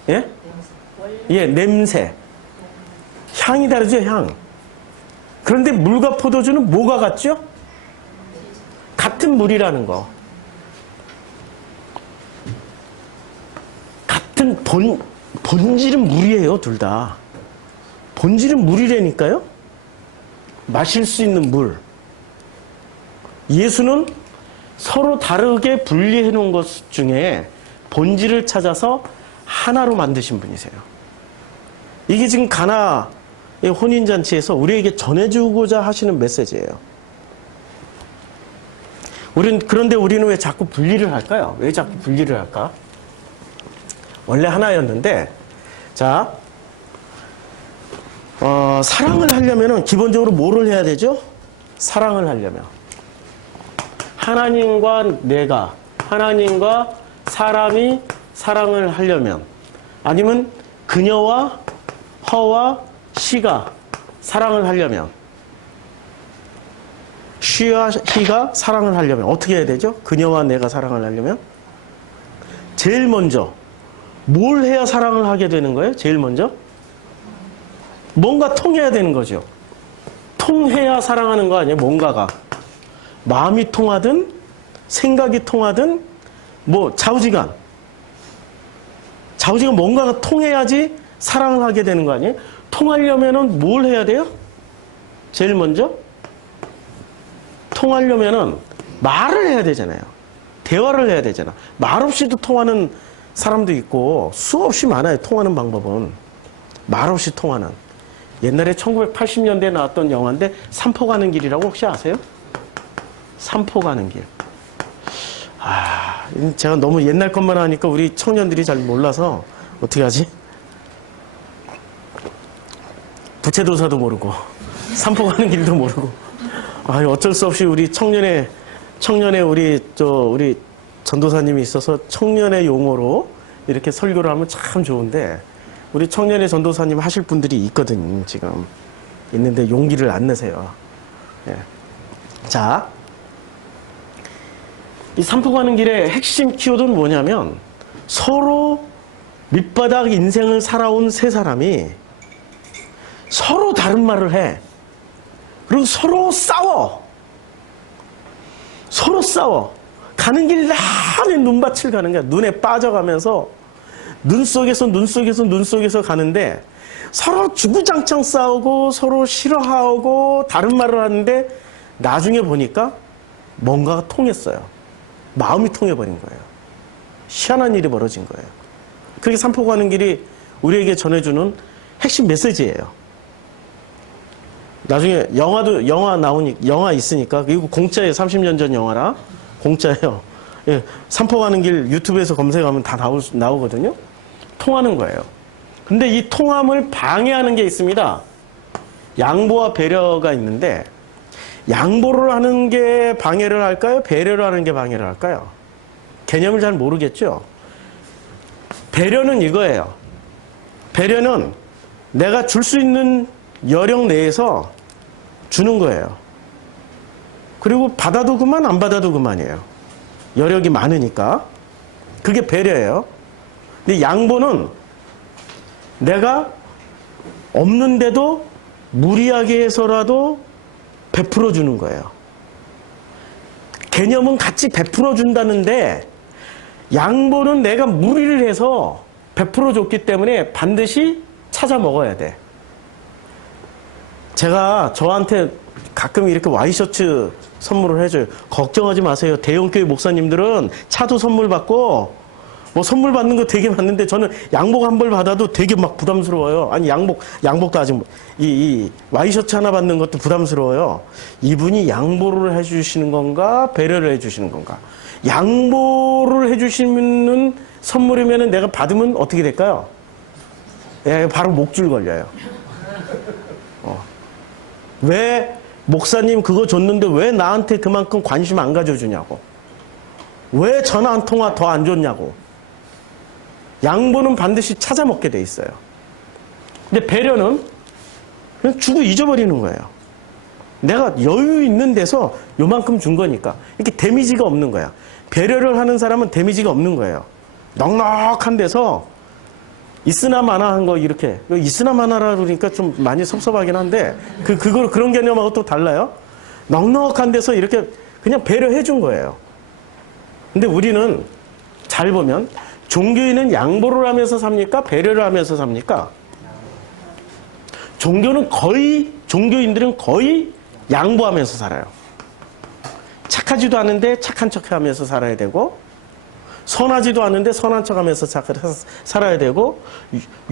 예? 예, 냄새. 향이 다르죠, 향. 그런데 물과 포도주는 뭐가 같죠? 같은 물이라는 거. 같은 본질은 물이에요, 둘 다. 본질은 물이라니까요? 마실 수 있는 물. 예수는 서로 다르게 분리해 놓은 것 중에 본질을 찾아서 하나로 만드신 분이세요. 이게 지금 가나의 혼인잔치에서 우리에게 전해주고자 하시는 메시지예요. 그런데 우리는 왜 자꾸 분리를 할까요? 왜 자꾸 분리를 할까? 원래 하나였는데, 자, 사랑을 하려면 기본적으로 뭐를 해야 되죠? 사랑을 하려면. 하나님과 사람이 사랑을 하려면, 아니면 그녀와 허와 시가 사랑을 하려면, 쉬와 히가 사랑을 하려면 어떻게 해야 되죠? 그녀와 내가 사랑을 하려면 제일 먼저 뭘 해야 사랑을 하게 되는 거예요? 제일 먼저 뭔가 통해야 되는 거죠. 통해야 사랑하는 거 아니에요? 뭔가가 마음이 통하든 생각이 통하든 뭐 좌우지간 뭔가가 통해야지 사랑을 하게 되는 거 아니에요? 통하려면은 뭘 해야 돼요? 제일 먼저 통하려면은 말을 해야 되잖아요. 대화를 해야 되잖아. 말 없이도 통하는 사람도 있고 수없이 많아요. 통하는 방법은. 말 없이 통하는. 옛날에 1980년대에 나왔던 영화인데 삼포 가는 길이라고 혹시 아세요? 삼포 가는 길. 제가 너무 옛날 것만 하니까 우리 청년들이 잘 몰라서 어떻게 하지? 부채도사도 모르고 삼포 가는 길도 모르고 어쩔 수 없이 우리 청년의 우리 전도사님이 있어서 청년의 용어로 이렇게 설교를 하면 참 좋은데 우리 청년의 전도사님 하실 분들이 있거든요. 지금 있는데 용기를 안 내세요. 예. 자, 이 삼포 가는 길의 핵심 키워드는 뭐냐면 서로 밑바닥 인생을 살아온 세 사람이 서로 다른 말을 해. 그리고 서로 싸워. 가는 길 내내 눈밭을 가는 거야. 눈에 빠져가면서 눈 속에서 가는데 서로 주구장창 싸우고 서로 싫어하고 다른 말을 하는데 나중에 보니까 뭔가가 통했어요. 마음이 통해버린 거예요. 희한한 일이 벌어진 거예요. 그게 삼포 가는 길이 우리에게 전해주는 핵심 메시지예요. 나중에 영화 있으니까, 이거 공짜예요. 30년 전 영화라. 공짜예요. 예, 삼포 가는 길 유튜브에서 검색하면 다 나오거든요. 통하는 거예요. 근데 이 통함을 방해하는 게 있습니다. 양보와 배려가 있는데, 양보를 하는 게 방해를 할까요? 배려를 하는 게 방해를 할까요? 개념을 잘 모르겠죠? 배려는 이거예요. 배려는 내가 줄 수 있는 여력 내에서 주는 거예요. 그리고 받아도 그만, 안 받아도 그만이에요. 여력이 많으니까. 그게 배려예요. 근데 양보는 내가 없는데도 무리하게 해서라도 베풀어 주는 거예요. 개념은 같이 베풀어 준다는데 양보는 내가 무리를 해서 베풀어 줬기 때문에 반드시 찾아 먹어야 돼. 제가 저한테 가끔 이렇게 와이셔츠 선물을 해줘요. 걱정하지 마세요. 대형교회 목사님들은 차도 선물 받고 뭐 선물 받는 거 되게 많은데 저는 양복 한 벌 받아도 되게 막 부담스러워요. 아니 양복도 아직 이 와이셔츠 하나 받는 것도 부담스러워요. 이분이 양보를 해주시는 건가 배려를 해주시는 건가? 양보를 해주시는 선물이면 내가 받으면 어떻게 될까요? 예, 바로 목줄 걸려요. 왜 목사님 그거 줬는데 왜 나한테 그만큼 관심 안 가져주냐고. 왜 전화 한 통화 더 안 줬냐고. 양보는 반드시 찾아 먹게 돼 있어요. 근데 배려는 그냥 주고 잊어버리는 거예요. 내가 여유 있는 데서 요만큼 준 거니까 이렇게 데미지가 없는 거야. 배려를 하는 사람은 데미지가 없는 거예요. 넉넉한 데서 있으나 마나한 거 이렇게 있으나 마나라 그러니까 좀 많이 섭섭하긴 한데 그런 개념하고 또 달라요. 넉넉한 데서 이렇게 그냥 배려해 준 거예요. 근데 우리는 잘 보면 종교인은 양보를 하면서 삽니까? 배려를 하면서 삽니까? 종교인들은 거의 양보하면서 살아요. 착하지도 않은데 착한 척 하면서 살아야 되고, 선하지도 않은데 선한 척 하면서 살아야 되고,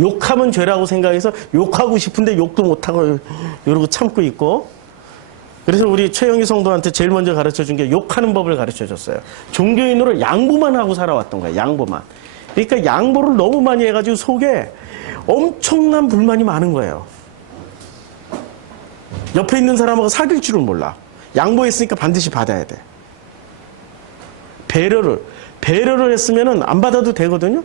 욕하면 죄라고 생각해서 욕하고 싶은데 욕도 못하고 이러고 참고 있고. 그래서 우리 최영희 성도한테 제일 먼저 가르쳐 준 게 욕하는 법을 가르쳐 줬어요. 종교인으로 양보만 하고 살아왔던 거예요. 양보만. 그러니까 양보를 너무 많이 해가지고 속에 엄청난 불만이 많은 거예요. 옆에 있는 사람하고 사귈 줄은 몰라. 양보했으니까 반드시 받아야 돼. 배려를 했으면 안 받아도 되거든요.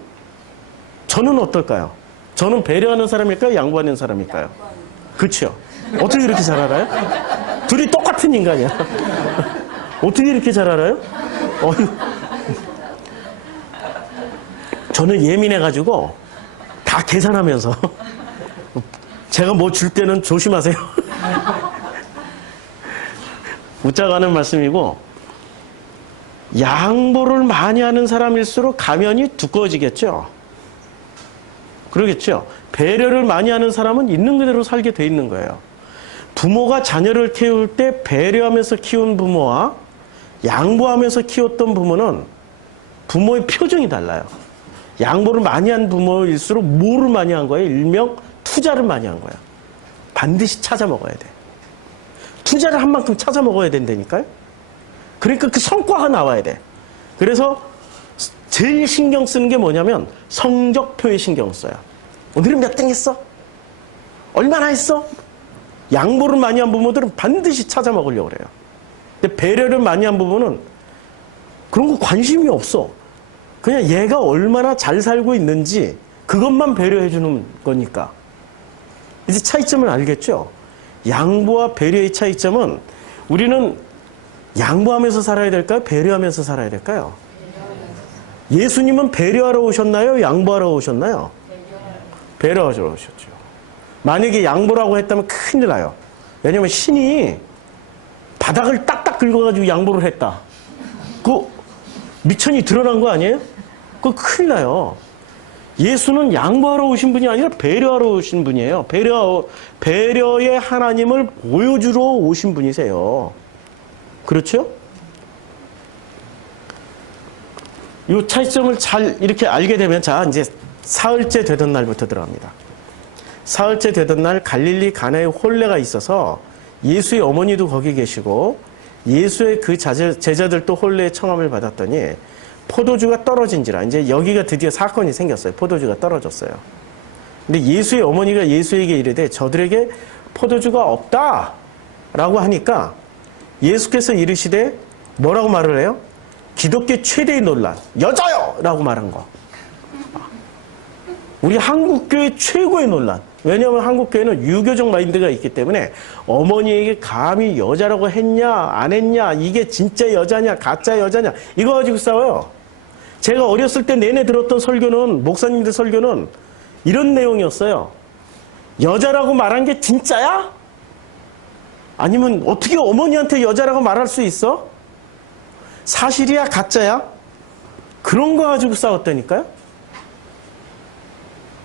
저는 어떨까요? 저는 배려하는 사람일까요? 양보하는 사람일까요? 그렇죠. 어떻게 이렇게 잘 알아요? 둘이 똑같은 인간이야. 어떻게 이렇게 잘 알아요? 저는 예민해가지고 다 계산하면서 제가 뭐 줄 때는 조심하세요. 웃자고 하는 말씀이고, 양보를 많이 하는 사람일수록 가면이 두꺼워지겠죠. 그러겠죠. 배려를 많이 하는 사람은 있는 그대로 살게 돼 있는 거예요. 부모가 자녀를 키울 때 배려하면서 키운 부모와 양보하면서 키웠던 부모는 부모의 표정이 달라요. 양보를 많이 한 부모일수록 뭐를 많이 한 거예요? 일명 투자를 많이 한 거예요. 반드시 찾아 먹어야 돼. 투자를 한 만큼 찾아 먹어야 된다니까요. 그러니까 그 성과가 나와야 돼. 그래서 제일 신경 쓰는 게 뭐냐면 성적표에 신경 써요. 오늘은 몇 등 했어? 얼마나 했어? 양보를 많이 한 부모들은 반드시 찾아 먹으려고 그래요. 근데 배려를 많이 한 부모는 그런 거 관심이 없어. 그냥 얘가 얼마나 잘 살고 있는지 그것만 배려해 주는 거니까. 이제 차이점을 알겠죠? 양보와 배려의 차이점은 우리는 양보하면서 살아야 될까요? 배려하면서 살아야 될까요? 예수님은 배려하러 오셨나요? 양보하러 오셨나요? 배려하러 오셨죠. 만약에 양보라고 했다면 큰일 나요. 왜냐면 신이 바닥을 딱딱 긁어가지고 양보를 했다. 그 미천이 드러난 거 아니에요? 그거 큰일 나요. 예수는 양보하러 오신 분이 아니라 배려하러 오신 분이에요. 배려의 하나님을 보여주러 오신 분이세요. 그렇죠? 이 차이점을 잘 이렇게 알게 되면, 자, 이제 사흘째 되던 날부터 들어갑니다. 사흘째 되던 날 갈릴리 가나에 혼례가 있어서 예수의 어머니도 거기 계시고 예수의 그 제자들도 혼례의 청함을 받았더니 포도주가 떨어진지라, 이제 여기가 드디어 사건이 생겼어요. 포도주가 떨어졌어요. 근데 예수의 어머니가 예수에게 이르되 저들에게 포도주가 없다 라고 하니까 예수께서 이르시되 뭐라고 말을 해요? 기독교 최대의 논란, 여자요! 라고 말한 거. 우리 한국교회 최고의 논란. 왜냐하면 한국교회는 유교적 마인드가 있기 때문에 어머니에게 감히 여자라고 했냐 안 했냐, 이게 진짜 여자냐 가짜 여자냐, 이거 가지고 싸워요. 제가 어렸을 때 내내 들었던 설교는, 목사님들 설교는 이런 내용이었어요. 여자라고 말한 게 진짜야? 아니면 어떻게 어머니한테 여자라고 말할 수 있어? 사실이야 가짜야? 그런 거 가지고 싸웠다니까요.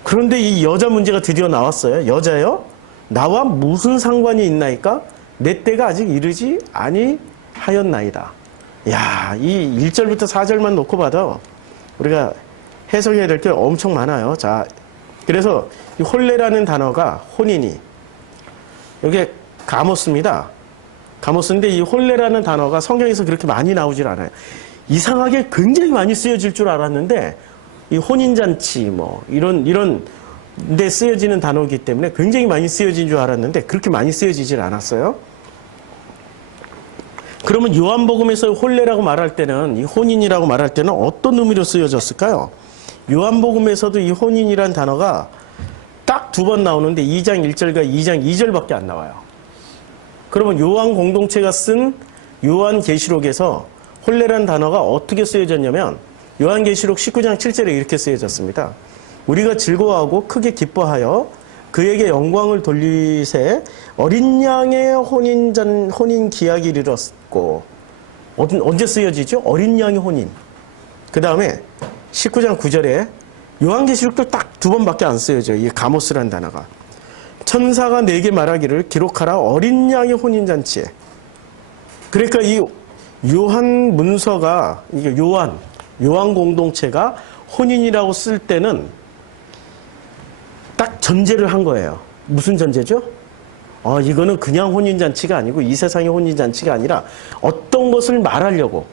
그런데 이 여자 문제가 드디어 나왔어요. 여자요? 나와 무슨 상관이 있나이까? 내 때가 아직 이르지 아니하였나이다. 야, 이 1절부터 4절만 놓고 봐도 우리가 해석해야 될 게 엄청 많아요. 자, 그래서 이 홀레라는 단어가 혼이니, 이게 가모스입니다. 가모스인데 이 홀레라는 단어가 성경에서 그렇게 많이 나오질 않아요. 이상하게 굉장히 많이 쓰여질 줄 알았는데, 이 혼인잔치, 이런 데 쓰여지는 단어이기 때문에 굉장히 많이 쓰여진 줄 알았는데, 그렇게 많이 쓰여지질 않았어요. 그러면 요한복음에서 홀레라고 말할 때는, 이 혼인이라고 말할 때는 어떤 의미로 쓰여졌을까요? 요한복음에서도 이 혼인이란 단어가 딱 2번 나오는데 2장 1절과 2장 2절밖에 안 나와요. 그러면 요한 공동체가 쓴 요한계시록에서 홀레라는 단어가 어떻게 쓰여졌냐면 요한계시록 19장 7절에 이렇게 쓰여졌습니다. 우리가 즐거워하고 크게 기뻐하여 그에게 영광을 돌리세 어린 양의 혼인 기약이 이르렀고. 언제 쓰여지죠? 어린 양의 혼인. 그 다음에 19장 9절에 요한계시록도 딱 2번밖에 안 쓰여져요. 이 가모스라는 단어가. 천사가 내게 말하기를 기록하라 어린 양의 혼인잔치에. 그러니까 이 요한 문서가, 이게 요한 공동체가 혼인이라고 쓸 때는 딱 전제를 한 거예요. 무슨 전제죠? 이거는 그냥 혼인잔치가 아니고 이 세상의 혼인잔치가 아니라 어떤 것을 말하려고,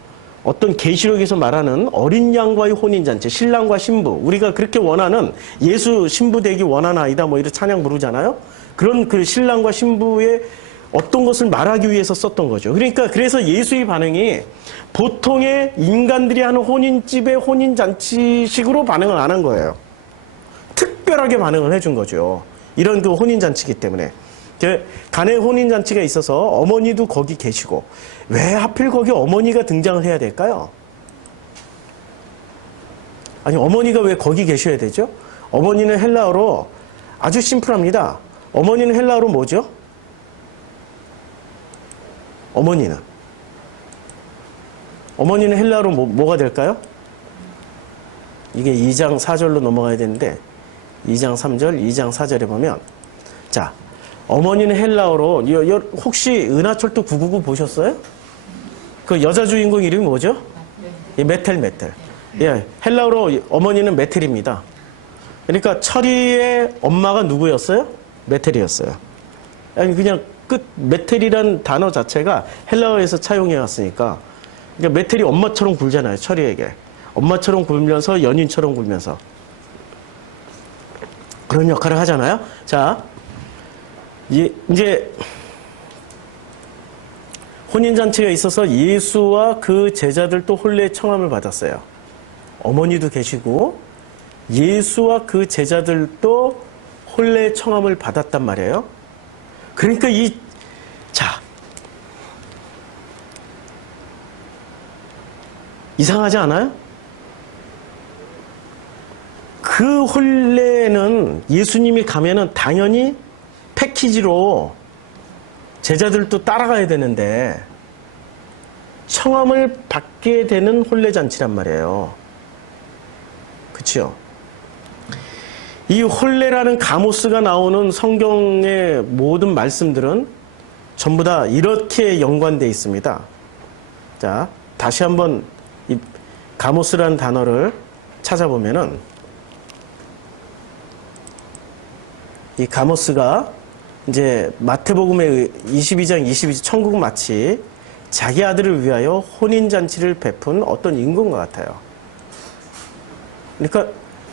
어떤 계시록에서 말하는 어린 양과의 혼인잔치, 신랑과 신부, 우리가 그렇게 원하는 예수 신부 되기 원하나이다 이런 찬양 부르잖아요. 그런 그 신랑과 신부의 어떤 것을 말하기 위해서 썼던 거죠. 그러니까 그래서 예수의 반응이 보통의 인간들이 하는 혼인집의 혼인잔치식으로 반응을 안 한 거예요. 특별하게 반응을 해준 거죠. 이런 그 혼인잔치이기 때문에. 가나의 혼인잔치가 있어서 어머니도 거기 계시고, 왜 하필 거기 어머니가 등장을 해야 될까요? 아니, 어머니가 왜 거기 계셔야 되죠? 어머니는 헬라어로 아주 심플합니다. 어머니는 헬라어로 뭐죠? 어머니는 헬라어로 뭐가 될까요? 이게 2장 4절로 넘어가야 되는데 2장 3절, 2장 4절에 보면, 자, 어머니는 헬라어로, 혹시 은하철도 999 보셨어요? 그 여자 주인공 이름이 뭐죠? 메텔. 예, 헬라어로 어머니는 메텔입니다. 그러니까 철이의 엄마가 누구였어요? 메텔이었어요. 아니, 그냥 메텔이란 단어 자체가 헬라어에서 차용해 왔으니까, 그러니까 메텔이 엄마처럼 굴잖아요, 철이에게. 엄마처럼 굴면서 연인처럼 굴면서 그런 역할을 하잖아요. 자, 이제 혼인잔치가 있어서 예수와 그 제자들도 혼례의 청함을 받았어요. 어머니도 계시고 예수와 그 제자들도 혼례의 청함을 받았단 말이에요. 그러니까 이상하지 않아요? 그 혼례는 예수님이 가면은 당연히 패키지로 제자들도 따라가야 되는데 청함을 받게 되는 혼례잔치란 말이에요. 그렇죠? 이 혼례라는 가모스가 나오는 성경의 모든 말씀들은 전부 다 이렇게 연관되어 있습니다. 자, 다시 한번 이 가모스라는 단어를 찾아보면은 이 가모스가 이제 마태복음의 22장 22절 천국 마치 자기 아들을 위하여 혼인잔치를 베푼 어떤 임금과 같아요. 그러니까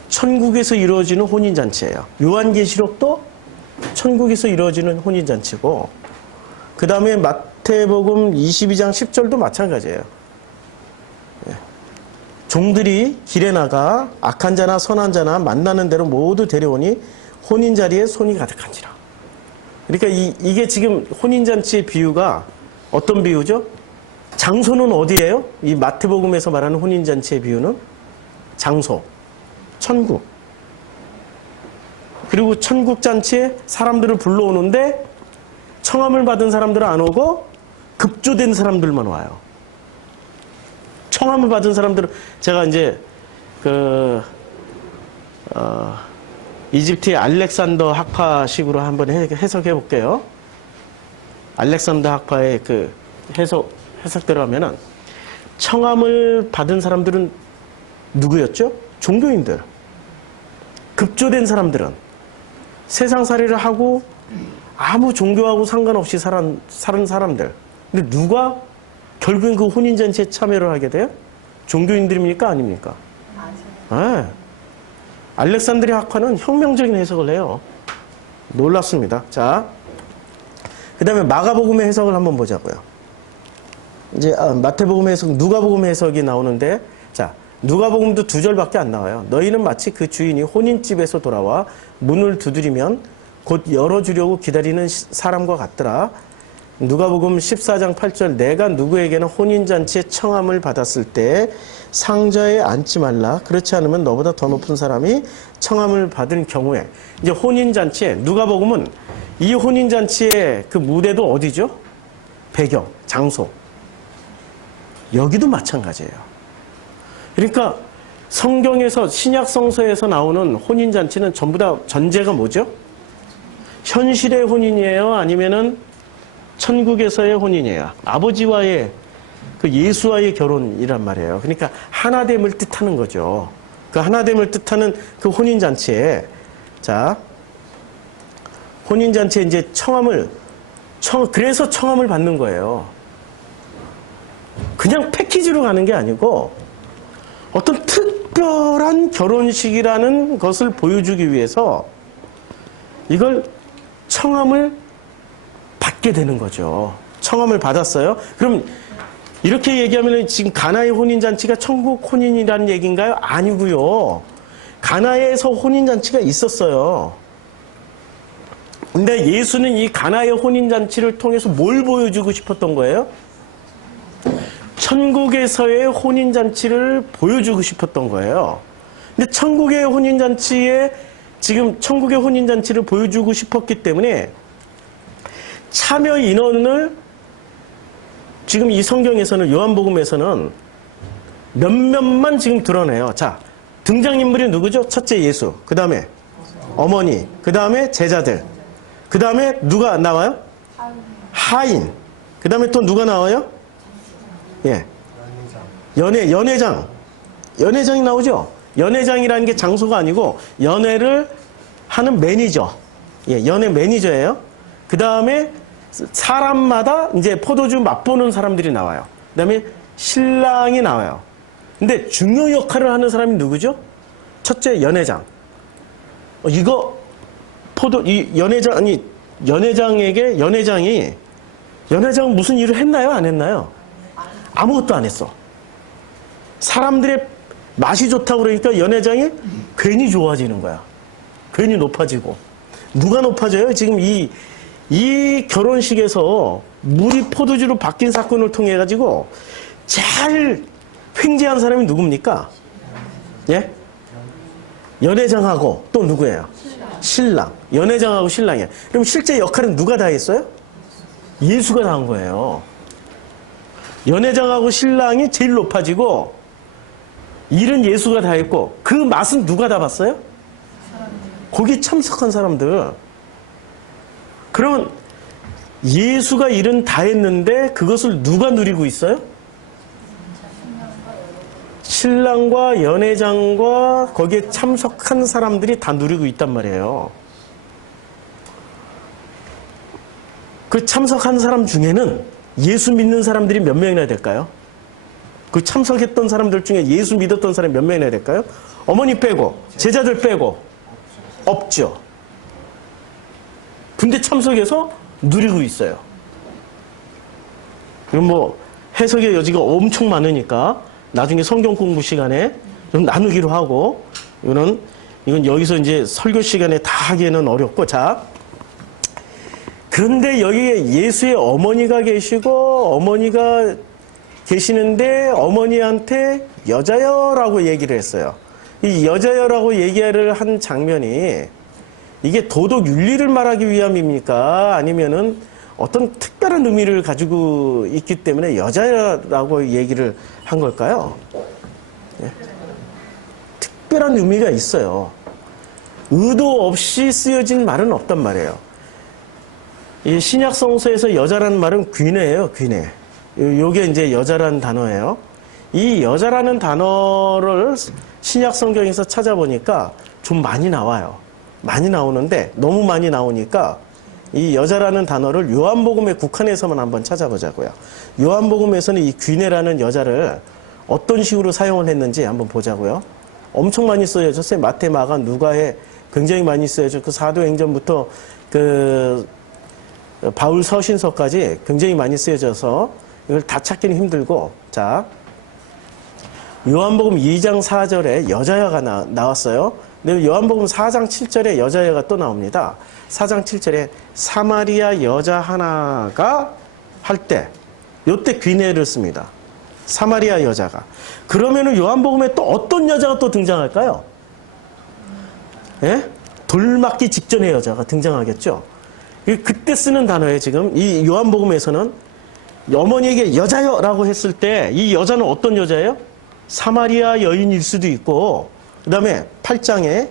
천국에서 이루어지는 혼인잔치예요. 요한계시록도 천국에서 이루어지는 혼인잔치고, 그 다음에 마태복음 22장 10절도 마찬가지예요. 종들이 길에 나가 악한 자나 선한 자나 만나는 대로 모두 데려오니 혼인자리에 손이 가득한지라. 그러니까 이게 지금 혼인잔치의 비유가 어떤 비유죠? 장소는 어디예요? 이 마태복음에서 말하는 혼인잔치의 비유는 장소, 천국. 그리고 천국잔치에 사람들을 불러오는데 청함을 받은 사람들은 안 오고 급조된 사람들만 와요. 청함을 받은 사람들은, 제가 이제 이집트의 알렉산더 학파식으로 한번 해석해 볼게요. 알렉산더 학파의 그 해석대로 하면은 청함을 받은 사람들은 누구였죠? 종교인들. 급조된 사람들은 세상살이를 하고 아무 종교하고 상관없이 사는 사람들. 근데 누가 결국엔 그 혼인잔치에 참여를 하게 돼요? 종교인들입니까? 아닙니까? 네. 알렉산드리아 학파는 혁명적인 해석을 해요. 놀랍습니다. 자, 그 다음에 마가복음의 해석을 한번 보자고요. 이제 마태복음의 해석, 누가복음의 해석이 나오는데, 자, 누가복음도 2절밖에 안 나와요. 너희는 마치 그 주인이 혼인집에서 돌아와 문을 두드리면 곧 열어주려고 기다리는 사람과 같더라. 누가복음 14장 8절 내가 누구에게나 혼인잔치에 청함을 받았을 때 상자에 앉지 말라. 그렇지 않으면 너보다 더 높은 사람이 청함을 받은 경우에 이제 혼인잔치에 누가복음은 이 혼인잔치의 그 무대도 어디죠? 배경, 장소. 여기도 마찬가지예요. 그러니까 성경에서 신약 성서에서 나오는 혼인잔치는 전부 다 전제가 뭐죠? 현실의 혼인이에요? 아니면은 천국에서의 혼인이에요. 아버지와의 그 예수와의 결혼이란 말이에요. 그러니까 하나됨을 뜻하는 거죠. 그 하나됨을 뜻하는 그 혼인잔치에 자 혼인잔치에 이제 그래서 청함을 받는 거예요. 그냥 패키지로 가는 게 아니고 어떤 특별한 결혼식이라는 것을 보여주기 위해서 이걸 청함을 받게 되는 거죠. 청함을 받았어요. 그럼 이렇게 얘기하면 지금 가나의 혼인잔치가 천국 혼인이라는 얘기인가요? 아니고요. 가나에서 혼인잔치가 있었어요. 근데 예수는 이 가나의 혼인잔치를 통해서 뭘 보여주고 싶었던 거예요? 천국에서의 혼인잔치를 보여주고 싶었던 거예요. 근데 천국의 혼인잔치에 지금 천국의 혼인잔치를 보여주고 싶었기 때문에 참여 인원을 지금 이 성경에서는 요한복음에서는 몇몇만 지금 드러내요. 자, 등장인물이 누구죠? 첫째 예수, 그 다음에 어머니, 그 다음에 제자들, 그 다음에 누가 나와요? 하인, 그 다음에 또 누가 나와요? 예, 연회장이 나오죠. 연회장이라는 게 장소가 아니고 연회를 하는 매니저, 예, 연회 매니저예요. 그 다음에 사람마다 이제 포도주 맛보는 사람들이 나와요. 그 다음에 신랑이 나와요. 근데 중요 역할을 하는 사람이 누구죠? 첫째 연회장. 연회장은 무슨 일을 했나요? 안 했나요? 아무것도 안 했어. 사람들의 맛이 좋다고 그러니까 연회장이 괜히 좋아지는 거야. 괜히 높아지고. 누가 높아져요? 지금 이 결혼식에서 물이 포도주로 바뀐 사건을 통해 가지고 잘 횡재한 사람이 누굽니까? 예? 연회장하고 또 누구예요? 신랑. 연회장하고 신랑이에요. 그럼 실제 역할은 누가 다 했어요? 예수가 다 한 거예요. 연회장하고 신랑이 제일 높아지고 일은 예수가 다 했고 그 맛은 누가 다 봤어요? 거기 참석한 사람들. 그러면 예수가 일은 다 했는데 그것을 누가 누리고 있어요? 신랑과 연회장과 거기에 참석한 사람들이 다 누리고 있단 말이에요. 그 참석한 사람 중에는 예수 믿는 사람들이 몇 명이나 될까요? 그 참석했던 사람들 중에 예수 믿었던 사람이 몇 명이나 될까요? 어머니 빼고 제자들 빼고 없죠. 근데 참석해서 누리고 있어요. 그럼 뭐 해석의 여지가 엄청 많으니까 나중에 성경 공부 시간에 좀 나누기로 하고 이건 여기서 이제 설교 시간에 다 하기에는 어렵고 자 그런데 여기에 예수의 어머니가 계시고 어머니가 계시는데 어머니한테 여자여라고 얘기를 했어요. 이 여자여라고 얘기를 한 장면이 이게 도덕 윤리를 말하기 위함입니까? 아니면은 어떤 특별한 의미를 가지고 있기 때문에 여자라고 얘기를 한 걸까요? 예. 특별한 의미가 있어요. 의도 없이 쓰여진 말은 없단 말이에요. 이 신약 성서에서 여자라는 말은 귀내예요, 귀내. 요게 이제 여자라는 단어예요. 이 여자라는 단어를 신약 성경에서 찾아보니까 좀 많이 나와요. 많이 나오는데 너무 많이 나오니까 이 여자라는 단어를 요한복음에 국한해서만 한번 찾아보자고요. 요한복음에서는 이 귀내라는 여자를 어떤 식으로 사용을 했는지 한번 보자고요. 엄청 많이 쓰여졌어요. 마태, 마가, 누가에 굉장히 많이 쓰여졌고 그 사도행전부터 그 바울 서신서까지 굉장히 많이 쓰여져서 이걸 다 찾기는 힘들고, 자, 요한복음 2장 4절에 여자야가 나왔어요. 근데 요한복음 4장 7절에 여자야가 또 나옵니다. 4장 7절에 사마리아 여자 하나가 할 때, 요때 귀내를 씁니다. 사마리아 여자가. 그러면은 요한복음에 또 어떤 여자가 또 등장할까요? 예? 돌 맞기 직전의 여자가 등장하겠죠. 그때 쓰는 단어예요. 지금 이 요한복음에서는 어머니에게 여자여라고 했을 때 이 여자는 어떤 여자예요? 사마리아 여인일 수도 있고, 그 다음에 8장에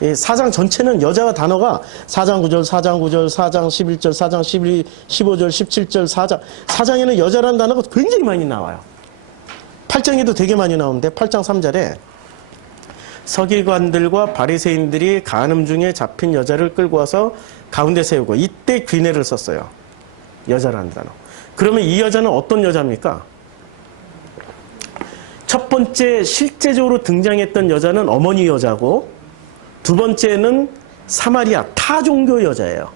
4장 전체는 여자가 단어가 4장 9절, 4장 9절, 4장 11절, 4장 12, 15절, 17절, 4장에는 여자라는 단어가 굉장히 많이 나와요. 8장에도 되게 많이 나오는데 8장 3절에 서기관들과 바리새인들이 간음 중에 잡힌 여자를 끌고 와서 가운데 세우고, 이때 귀내를 썼어요. 여자라는 단어. 그러면 이 여자는 어떤 여자입니까? 첫 번째 실제적으로 등장했던 여자는 어머니 여자고, 두 번째는 사마리아 타종교 여자예요.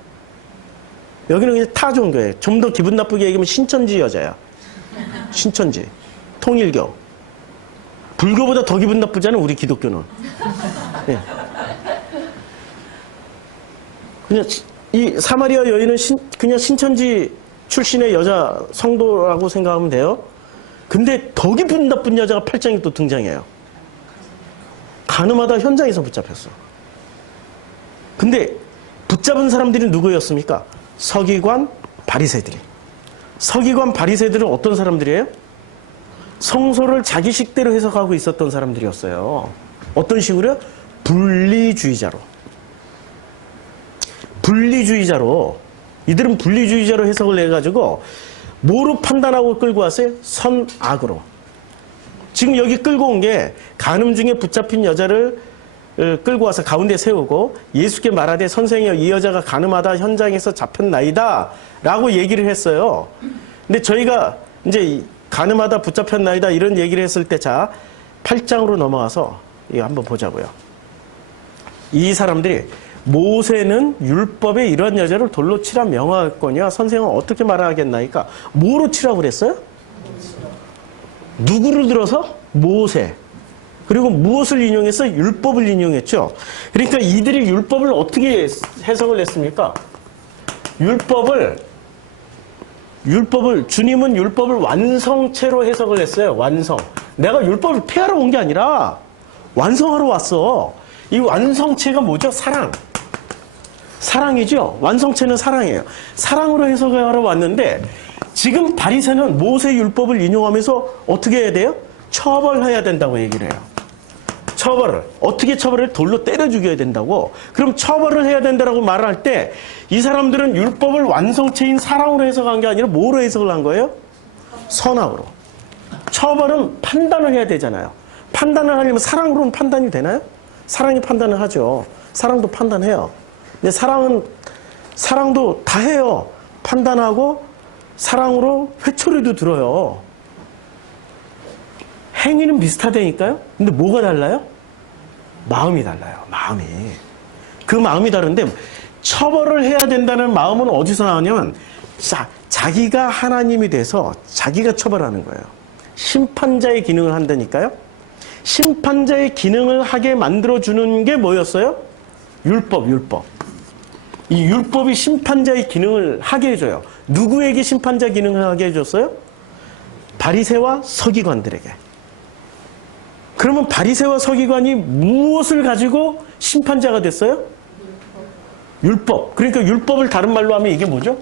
여기는 그냥 타종교예요. 좀 더 기분 나쁘게 얘기하면 신천지 여자야. 신천지. 통일교. 불교보다 더 기분 나쁘잖아요, 우리 기독교는. 네. 그냥 이 사마리아 여인은 그냥 신천지 출신의 여자 성도라고 생각하면 돼요. 근데 더 기분 나쁜 여자가 8장에 또 등장해요. 간음하다 현장에서 붙잡혔어. 근데 붙잡은 사람들이 누구였습니까? 서기관, 바리새들이. 서기관, 바리새들은 어떤 사람들이에요? 성서를 자기 식대로 해석하고 있었던 사람들이었어요. 어떤 식으로요? 분리주의자로. 분리주의자로. 이들은 분리주의자로 해석을 해가지고 뭐로 판단하고 끌고 왔어요? 선악으로. 지금 여기 끌고 온 게 간음 중에 붙잡힌 여자를 끌고 와서 가운데 세우고 예수께 말하되 선생이여 이 여자가 간음하다 현장에서 잡혔나이다 라고 얘기를 했어요. 근데 저희가 이제 간음하다 붙잡혔나이다 이런 얘기를 했을 때, 자, 8장으로 넘어가서 이거 한번 보자고요. 이 사람들이 모세는 율법에 이런 여자를 돌로 치라 명할 거냐, 선생은 어떻게 말하겠나이까? 뭐로 치라고 그랬어요? 누구를 들어서? 모세. 그리고 무엇을 인용해서? 율법을 인용했죠. 그러니까 이들이 율법을 어떻게 해석을 했습니까? 주님은 율법을 완성체로 해석을 했어요. 완성. 내가 율법을 폐하러 온 게 아니라 완성하러 왔어. 이 완성체가 뭐죠? 사랑. 사랑이죠. 완성체는 사랑이에요. 사랑으로 해석을 하러 왔는데 지금 바리새는 모세 율법을 인용하면서 어떻게 해야 돼요? 처벌해야 된다고 얘기를 해요. 처벌을. 어떻게 처벌을? 돌로 때려 죽여야 된다고. 그럼 처벌을 해야 된다고 말을 할 때 이 사람들은 율법을 완성체인 사랑으로 해석한 게 아니라 뭐로 해석을 한 거예요? 선악으로. 처벌은 판단을 해야 되잖아요. 판단을 하려면 사랑으로는 판단이 되나요? 사랑이 판단을 하죠. 사랑도 판단해요. 근데 사랑도 다 해요. 판단하고 사랑으로 회초리도 들어요. 행위는 비슷하다니까요? 근데 뭐가 달라요? 마음이 달라요. 마음이. 그 마음이 다른데 처벌을 해야 된다는 마음은 어디서 나오냐면 자기가 하나님이 돼서 자기가 처벌하는 거예요. 심판자의 기능을 한다니까요. 심판자의 기능을 하게 만들어주는 게 뭐였어요? 율법. 이 율법이 심판자의 기능을 하게 해줘요. 누구에게 심판자 기능을 하게 해줬어요? 바리새와 서기관들에게. 그러면 바리새와 서기관이 무엇을 가지고 심판자가 됐어요? 율법. 그러니까 율법을 다른 말로 하면 이게 뭐죠?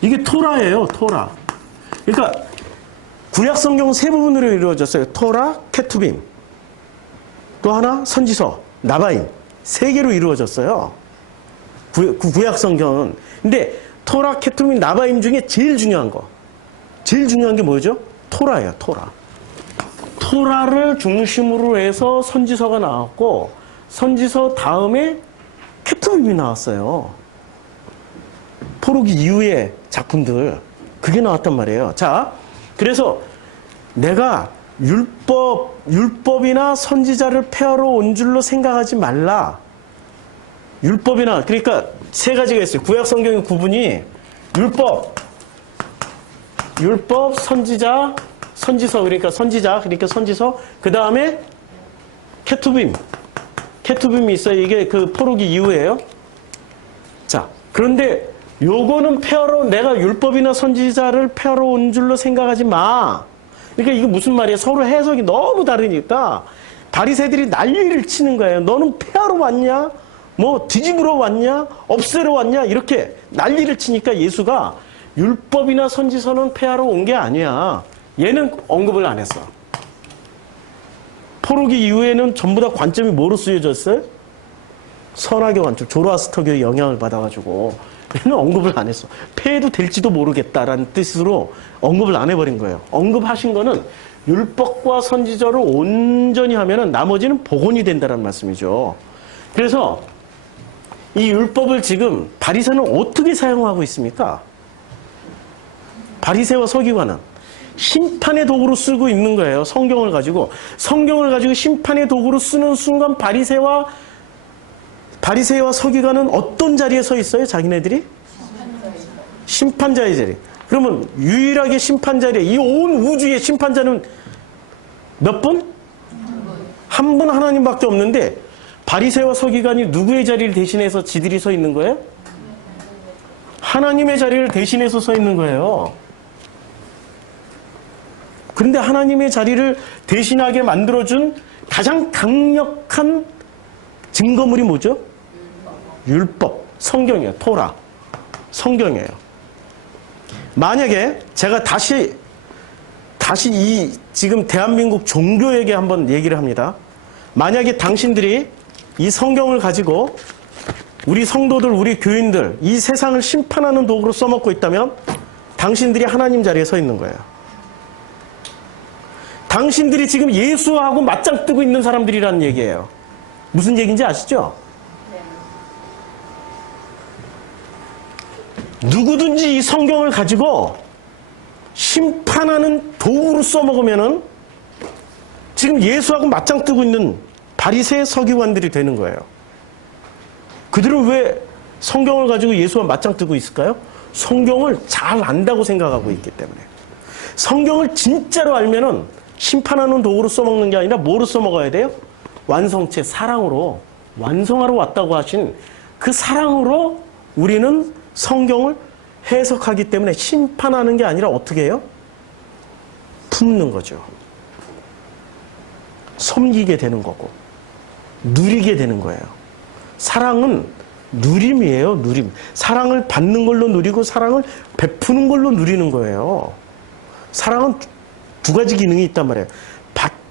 이게 토라예요. 토라. 그러니까 구약 성경은 세 부분으로 이루어졌어요. 토라, 케투빔. 또 하나 선지서, 나바임. 세 개로 이루어졌어요. 구약 성경은. 근데 토라, 케툼, 나바임 중에 제일 중요한 게 뭐죠? 토라예요, 토라. 토라를 중심으로 해서 선지서가 나왔고, 선지서 다음에 케투빔이 나왔어요. 포로기 이후의 작품들. 그게 나왔단 말이에요. 자, 그래서 내가 율법이나 선지자를 폐하러 온 줄로 생각하지 말라. 율법이나, 그러니까 세 가지가 있어요. 구약 성경의 구분이 율법, 선지자, 선지서, 그러니까 선지서, 그 다음에 케투빔이 있어요. 이게 그 포로기 이후예요. 자, 그런데 요거는 내가 율법이나 선지자를 폐하러 온 줄로 생각하지 마. 그러니까 이게 무슨 말이에요? 서로 해석이 너무 다르니까 바리새들이 난리를 치는 거예요. 너는 폐하러 왔냐? 뭐 뒤집으러 왔냐? 없애러 왔냐? 이렇게 난리를 치니까 예수가 율법이나 선지서는 폐하러 온 게 아니야. 얘는 언급을 안 했어. 포로기 이후에는 전부 다 관점이 뭐로 쓰여졌어요? 선악의 관점, 조로아스터교의 영향을 받아가지고 얘는 언급을 안 했어. 폐해도 될지도 모르겠다라는 뜻으로 언급을 안 해버린 거예요. 언급하신 거는 율법과 선지자를 온전히 하면은 나머지는 복원이 된다는 말씀이죠. 그래서 이 율법을 지금 바리새는 어떻게 사용하고 있습니까? 바리새와 서기관은 심판의 도구로 쓰고 있는 거예요. 성경을 가지고 심판의 도구로 쓰는 순간 바리새와 서기관은 어떤 자리에 서 있어요? 자기네들이? 심판자의 자리. 그러면 유일하게 심판자리에, 이 온 우주의 심판자는 몇 분? 한 분 하나님밖에 없는데 바리새와 서기관이 누구의 자리를 대신해서 지들이 서 있는 거예요? 하나님의 자리를 대신해서 서 있는 거예요. 그런데 하나님의 자리를 대신하게 만들어준 가장 강력한 증거물이 뭐죠? 율법, 성경이에요. 토라, 성경이에요. 만약에 제가 다시 이 지금 대한민국 종교에게 한번 얘기를 합니다. 만약에 당신들이 이 성경을 가지고 우리 성도들, 우리 교인들, 이 세상을 심판하는 도구로 써먹고 있다면 당신들이 하나님 자리에 서 있는 거예요. 당신들이 지금 예수하고 맞짱 뜨고 있는 사람들이라는 얘기예요. 무슨 얘기인지 아시죠? 누구든지 이 성경을 가지고 심판하는 도구로 써먹으면은 지금 예수하고 맞짱 뜨고 있는 바리새 서기관들이 되는 거예요. 그들은 왜 성경을 가지고 예수와 맞짱 뜨고 있을까요? 성경을 잘 안다고 생각하고 있기 때문에. 성경을 진짜로 알면은 심판하는 도구로 써먹는 게 아니라 뭐로 써먹어야 돼요? 완성체, 사랑으로 완성하러 왔다고 하신 그 사랑으로 우리는 성경을 해석하기 때문에 심판하는 게 아니라 어떻게 해요? 품는 거죠. 섬기게 되는 거고 누리게 되는 거예요. 사랑은 누림이에요. 누림. 사랑을 받는 걸로 누리고 사랑을 베푸는 걸로 누리는 거예요. 사랑은 두 가지 기능이 있단 말이에요.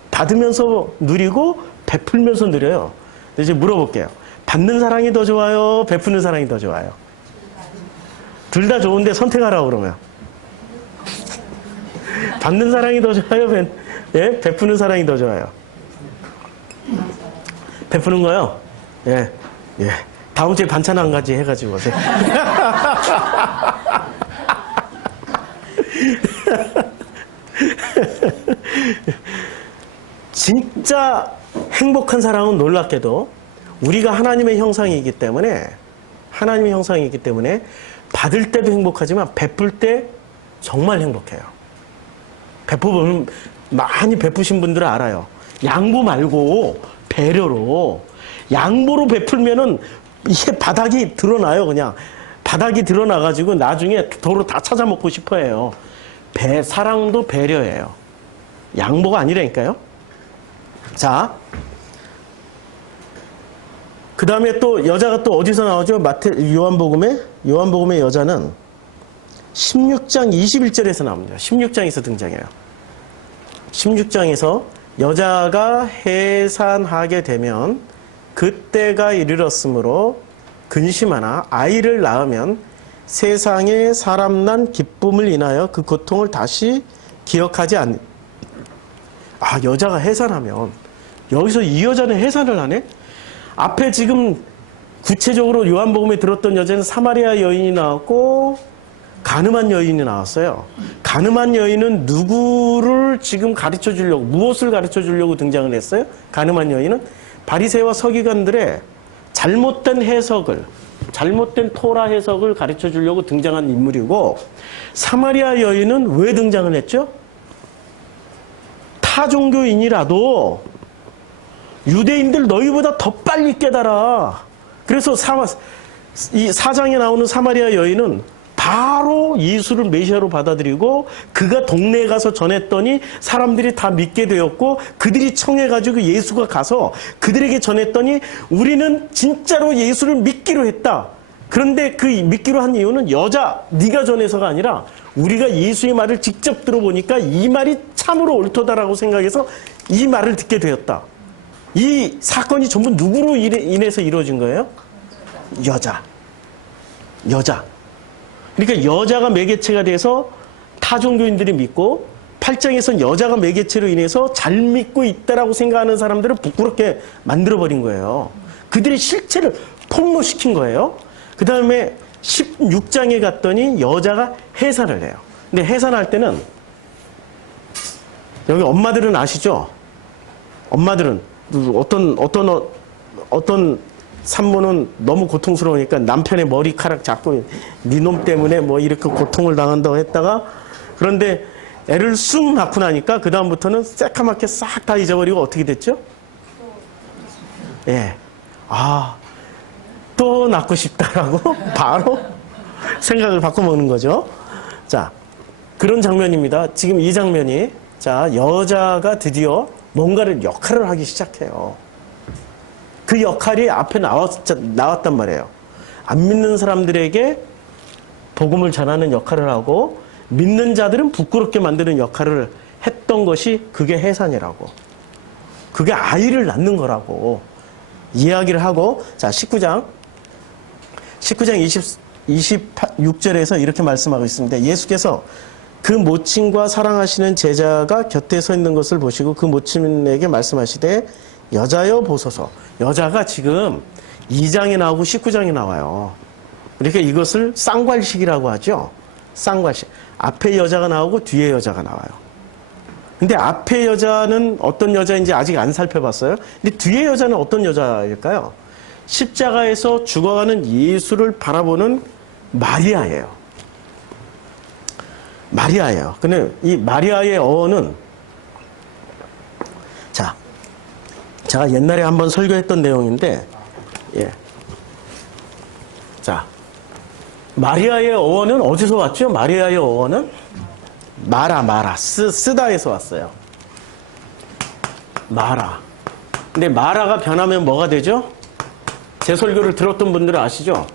받으면서 누리고 베풀면서 누려요. 이제 물어볼게요. 받는 사랑이 더 좋아요? 베푸는 사랑이 더 좋아요? 둘 다 좋은데 선택하라고 그러면. 받는 사랑이 더 좋아요? 예? 베푸는 사랑이 더 좋아요? 베푸는 거요? 예. 예. 다음 주에 반찬 한 가지 해가지고 오세요. 진짜 행복한 사랑은 놀랍게도 우리가 하나님의 형상이기 때문에 받을 때도 행복하지만 베풀 때 정말 행복해요. 베푸면 많이 베푸신 분들은 알아요. 양보 말고 배려로, 양보로 베풀면은 이게 바닥이 드러나요. 그냥 바닥이 드러나가지고 나중에 도로 다 찾아먹고 싶어해요. 사랑도 배려예요. 양보가 아니라니까요. 자, 그 다음에 또 여자가 또 어디서 나오죠? 요한복음의 여자는 16장 21절에서 나옵니다. 16장에서 등장해요. 16장에서 여자가 해산하게 되면 그때가 이르렀으므로 근심하나 아이를 낳으면 세상에 사람 난 기쁨을 인하여 그 고통을 다시 기억하지 않는. 아, 여자가 해산하면 여기서 이 여자는 해산을 하네? 앞에 지금 구체적으로 요한복음에 들었던 여자는 사마리아 여인이 나왔고 가늠한 여인이 나왔어요. 가늠한 여인은 누구를 지금 가르쳐 주려고, 무엇을 가르쳐 주려고 등장을 했어요? 가늠한 여인은 바리새와 서기관들의 잘못된 해석을, 잘못된 토라 해석을 가르쳐 주려고 등장한 인물이고, 사마리아 여인은 왜 등장을 했죠? 타종교인이라도 유대인들 너희보다 더 빨리 깨달아. 그래서 이 4장에 나오는 사마리아 여인은 바로 예수를 메시아로 받아들이고 그가 동네에 가서 전했더니 사람들이 다 믿게 되었고, 그들이 청해가지고 예수가 가서 그들에게 전했더니 우리는 진짜로 예수를 믿기로 했다. 그런데 그 믿기로 한 이유는 여자 네가 전해서가 아니라 우리가 예수의 말을 직접 들어보니까 이 말이 참으로 옳도다라고 생각해서 이 말을 듣게 되었다. 이 사건이 전부 누구로 인해서 이루어진 거예요? 여자. 그러니까 여자가 매개체가 돼서 타종교인들이 믿고, 8장에서는 여자가 매개체로 인해서 잘 믿고 있다라고 생각하는 사람들을 부끄럽게 만들어버린 거예요. 그들의 실체를 폭로시킨 거예요. 그 다음에 16장에 갔더니 여자가 해산을 해요. 근데 해산할 때는, 여기 엄마들은 아시죠? 엄마들은 어떤 산모는 너무 고통스러우니까 남편의 머리카락 잡고 네 놈 때문에 뭐 이렇게 고통을 당한다고 했다가, 그런데 애를 쑥 낳고 나니까 그 다음부터는 새카맣게 싹 다 잊어버리고 어떻게 됐죠? 예. 아, 또 낳고 싶다라고 바로 생각을 바꿔먹는 거죠. 자, 그런 장면입니다. 지금 이 장면이, 자, 여자가 드디어 뭔가를 역할을 하기 시작해요. 그 역할이 앞에 나왔단 말이에요. 안 믿는 사람들에게 복음을 전하는 역할을 하고, 믿는 자들은 부끄럽게 만드는 역할을 했던 것이 그게 해산이라고. 그게 아이를 낳는 거라고 이야기를 하고, 자, 19장 26절에서 이렇게 말씀하고 있습니다. 예수께서 그 모친과 사랑하시는 제자가 곁에 서 있는 것을 보시고 그 모친에게 말씀하시되 여자여 보소서. 여자가 지금 2장에 나오고 19장에 나와요. 그러니까 이것을 쌍괄식이라고 하죠. 쌍괄식. 앞에 여자가 나오고 뒤에 여자가 나와요. 근데 앞에 여자는 어떤 여자인지 아직 안 살펴봤어요. 근데 뒤에 여자는 어떤 여자일까요? 십자가에서 죽어가는 예수를 바라보는 마리아예요. 마리아예요. 근데 이 마리아의 어원은, 자, 제가 옛날에 한번 설교했던 내용인데, 예. 자, 마리아의 어원은 어디서 왔죠? 마리아의 어원은 마라, 쓰다에서 왔어요. 마라. 근데 마라가 변하면 뭐가 되죠? 제 설교를 들었던 분들은 아시죠?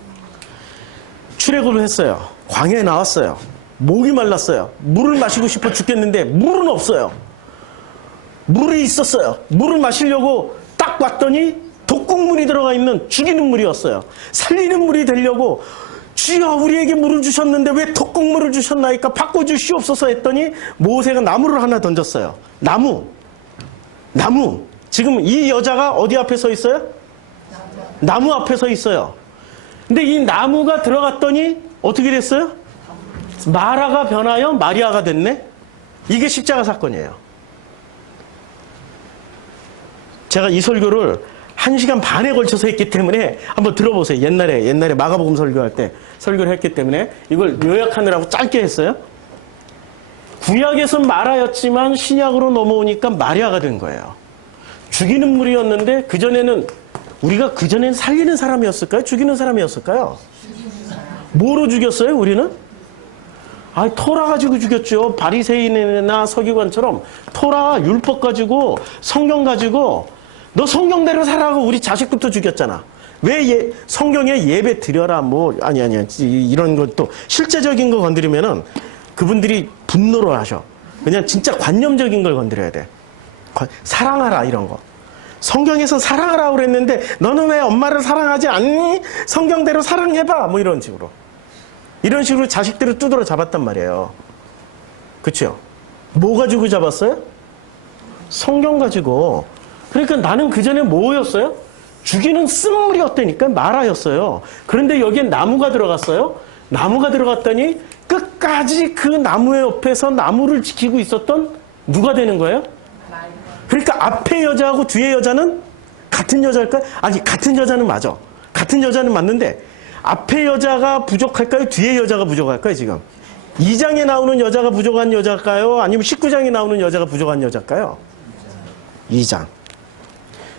출애굽을 했어요. 광야에 나왔어요. 목이 말랐어요. 물을 마시고 싶어 죽겠는데 물은 없어요. 물이 있었어요. 물을 마시려고 딱 왔더니 독극물이 들어가 있는 죽이는 물이었어요. 살리는 물이 되려고 주여 우리에게 물을 주셨는데 왜 독극물을 주셨나이까 바꿔주시옵소서 했더니 모세가 나무를 하나 던졌어요. 나무. 지금 이 여자가 어디 앞에 서 있어요? 나무 앞에 서 있어요. 근데 이 나무가 들어갔더니 어떻게 됐어요? 마라가 변하여 마리아가 됐네? 이게 십자가 사건이에요. 제가 이 설교를 1시간 반에 걸쳐서 했기 때문에 한번 들어보세요. 옛날에 마가복음 설교할 때 설교를 했기 때문에 이걸 요약하느라고 짧게 했어요. 구약에선 마라였지만 신약으로 넘어오니까 마리아가 된 거예요. 죽이는 물이었는데 그전에는 우리가 그전엔 살리는 사람이었을까요? 죽이는 사람이었을까요? 뭐로 죽였어요, 우리는? 토라 가지고 죽였죠. 바리새인이나 서기관처럼 토라, 율법 가지고, 성경 가지고, 너 성경대로 살아가고 우리 자식부터 죽였잖아. 왜 성경에 예배 드려라, 아니, 이런 것도 실제적인 거 건드리면은 그분들이 분노를 하셔. 그냥 진짜 관념적인 걸 건드려야 돼. 사랑하라, 이런 거. 성경에서 사랑하라고 그랬는데 너는 왜 엄마를 사랑하지 않니? 성경대로 사랑해봐. 뭐 이런 식으로. 이런 식으로 자식들을 두드러 잡았단 말이에요. 그렇죠? 뭐 가지고 잡았어요? 성경 가지고. 그러니까 나는 그전에 뭐였어요? 죽이는 쓴물이었다니까 마라였어요. 그런데 여기에 나무가 들어갔어요. 나무가 들어갔더니 끝까지 그 나무의 옆에서 나무를 지키고 있었던 누가 되는 거예요? 그러니까 앞에 여자하고 뒤에 여자는 같은 여자일까요? 아니, 같은 여자는 맞아. 같은 여자는 맞는데 앞에 여자가 부족할까요? 뒤에 여자가 부족할까요? 지금 2장에 나오는 여자가 부족한 여자일까요? 아니면 19장에 나오는 여자가 부족한 여자일까요? 2장.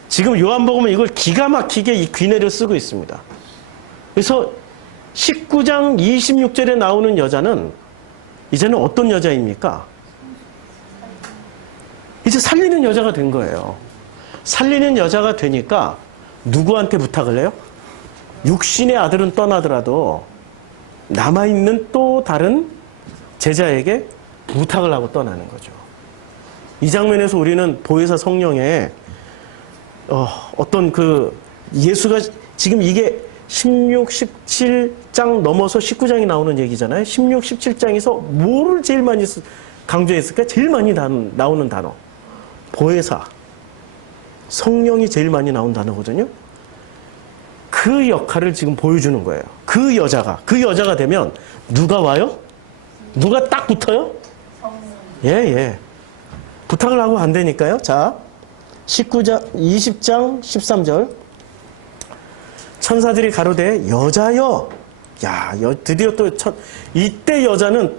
지금 요한복음은 이걸 기가 막히게 이 귀내를 쓰고 있습니다. 그래서 19장 26절에 나오는 여자는 이제는 어떤 여자입니까? 이제 살리는 여자가 된 거예요. 살리는 여자가 되니까 누구한테 부탁을 해요? 육신의 아들은 떠나더라도 남아있는 또 다른 제자에게 부탁을 하고 떠나는 거죠. 이 장면에서 우리는 보혜사 성령의 어떤 그 예수가 지금 이게 16, 17장 넘어서 19장이 나오는 얘기잖아요. 16, 17장에서 뭐를 제일 많이 강조했을까? 제일 많이 나오는 단어. 보혜사. 성령이 제일 많이 나온 단어거든요. 그 역할을 지금 보여주는 거예요. 그 여자가 되면 누가 와요? 누가 딱 붙어요? 예. 부탁을 하고 안 되니까요. 자, 20장 13절. 천사들이 가로되 여자여. 야, 드디어 또 이때 여자는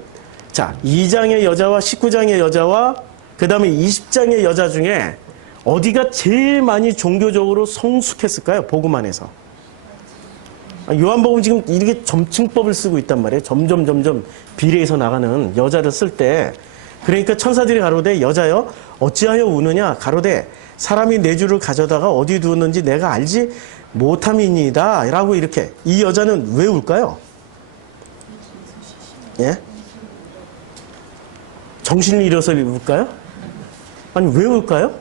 자, 2장의 여자와 19장의 여자와 그 다음에 20장의 여자 중에 어디가 제일 많이 종교적으로 성숙했을까요? 복음 안에서. 요한복음 지금 이렇게 점층법을 쓰고 있단 말이에요. 점점 비례해서 나가는 여자를 쓸 때. 그러니까 천사들이 가로되 여자여 어찌하여 우느냐 가로되 사람이 내 주를 가져다가 어디 두었는지 내가 알지 못함이니이다 라고 이렇게. 이 여자는 왜 울까요? 예? 정신을 잃어서 울까요? 아니 왜 울까요?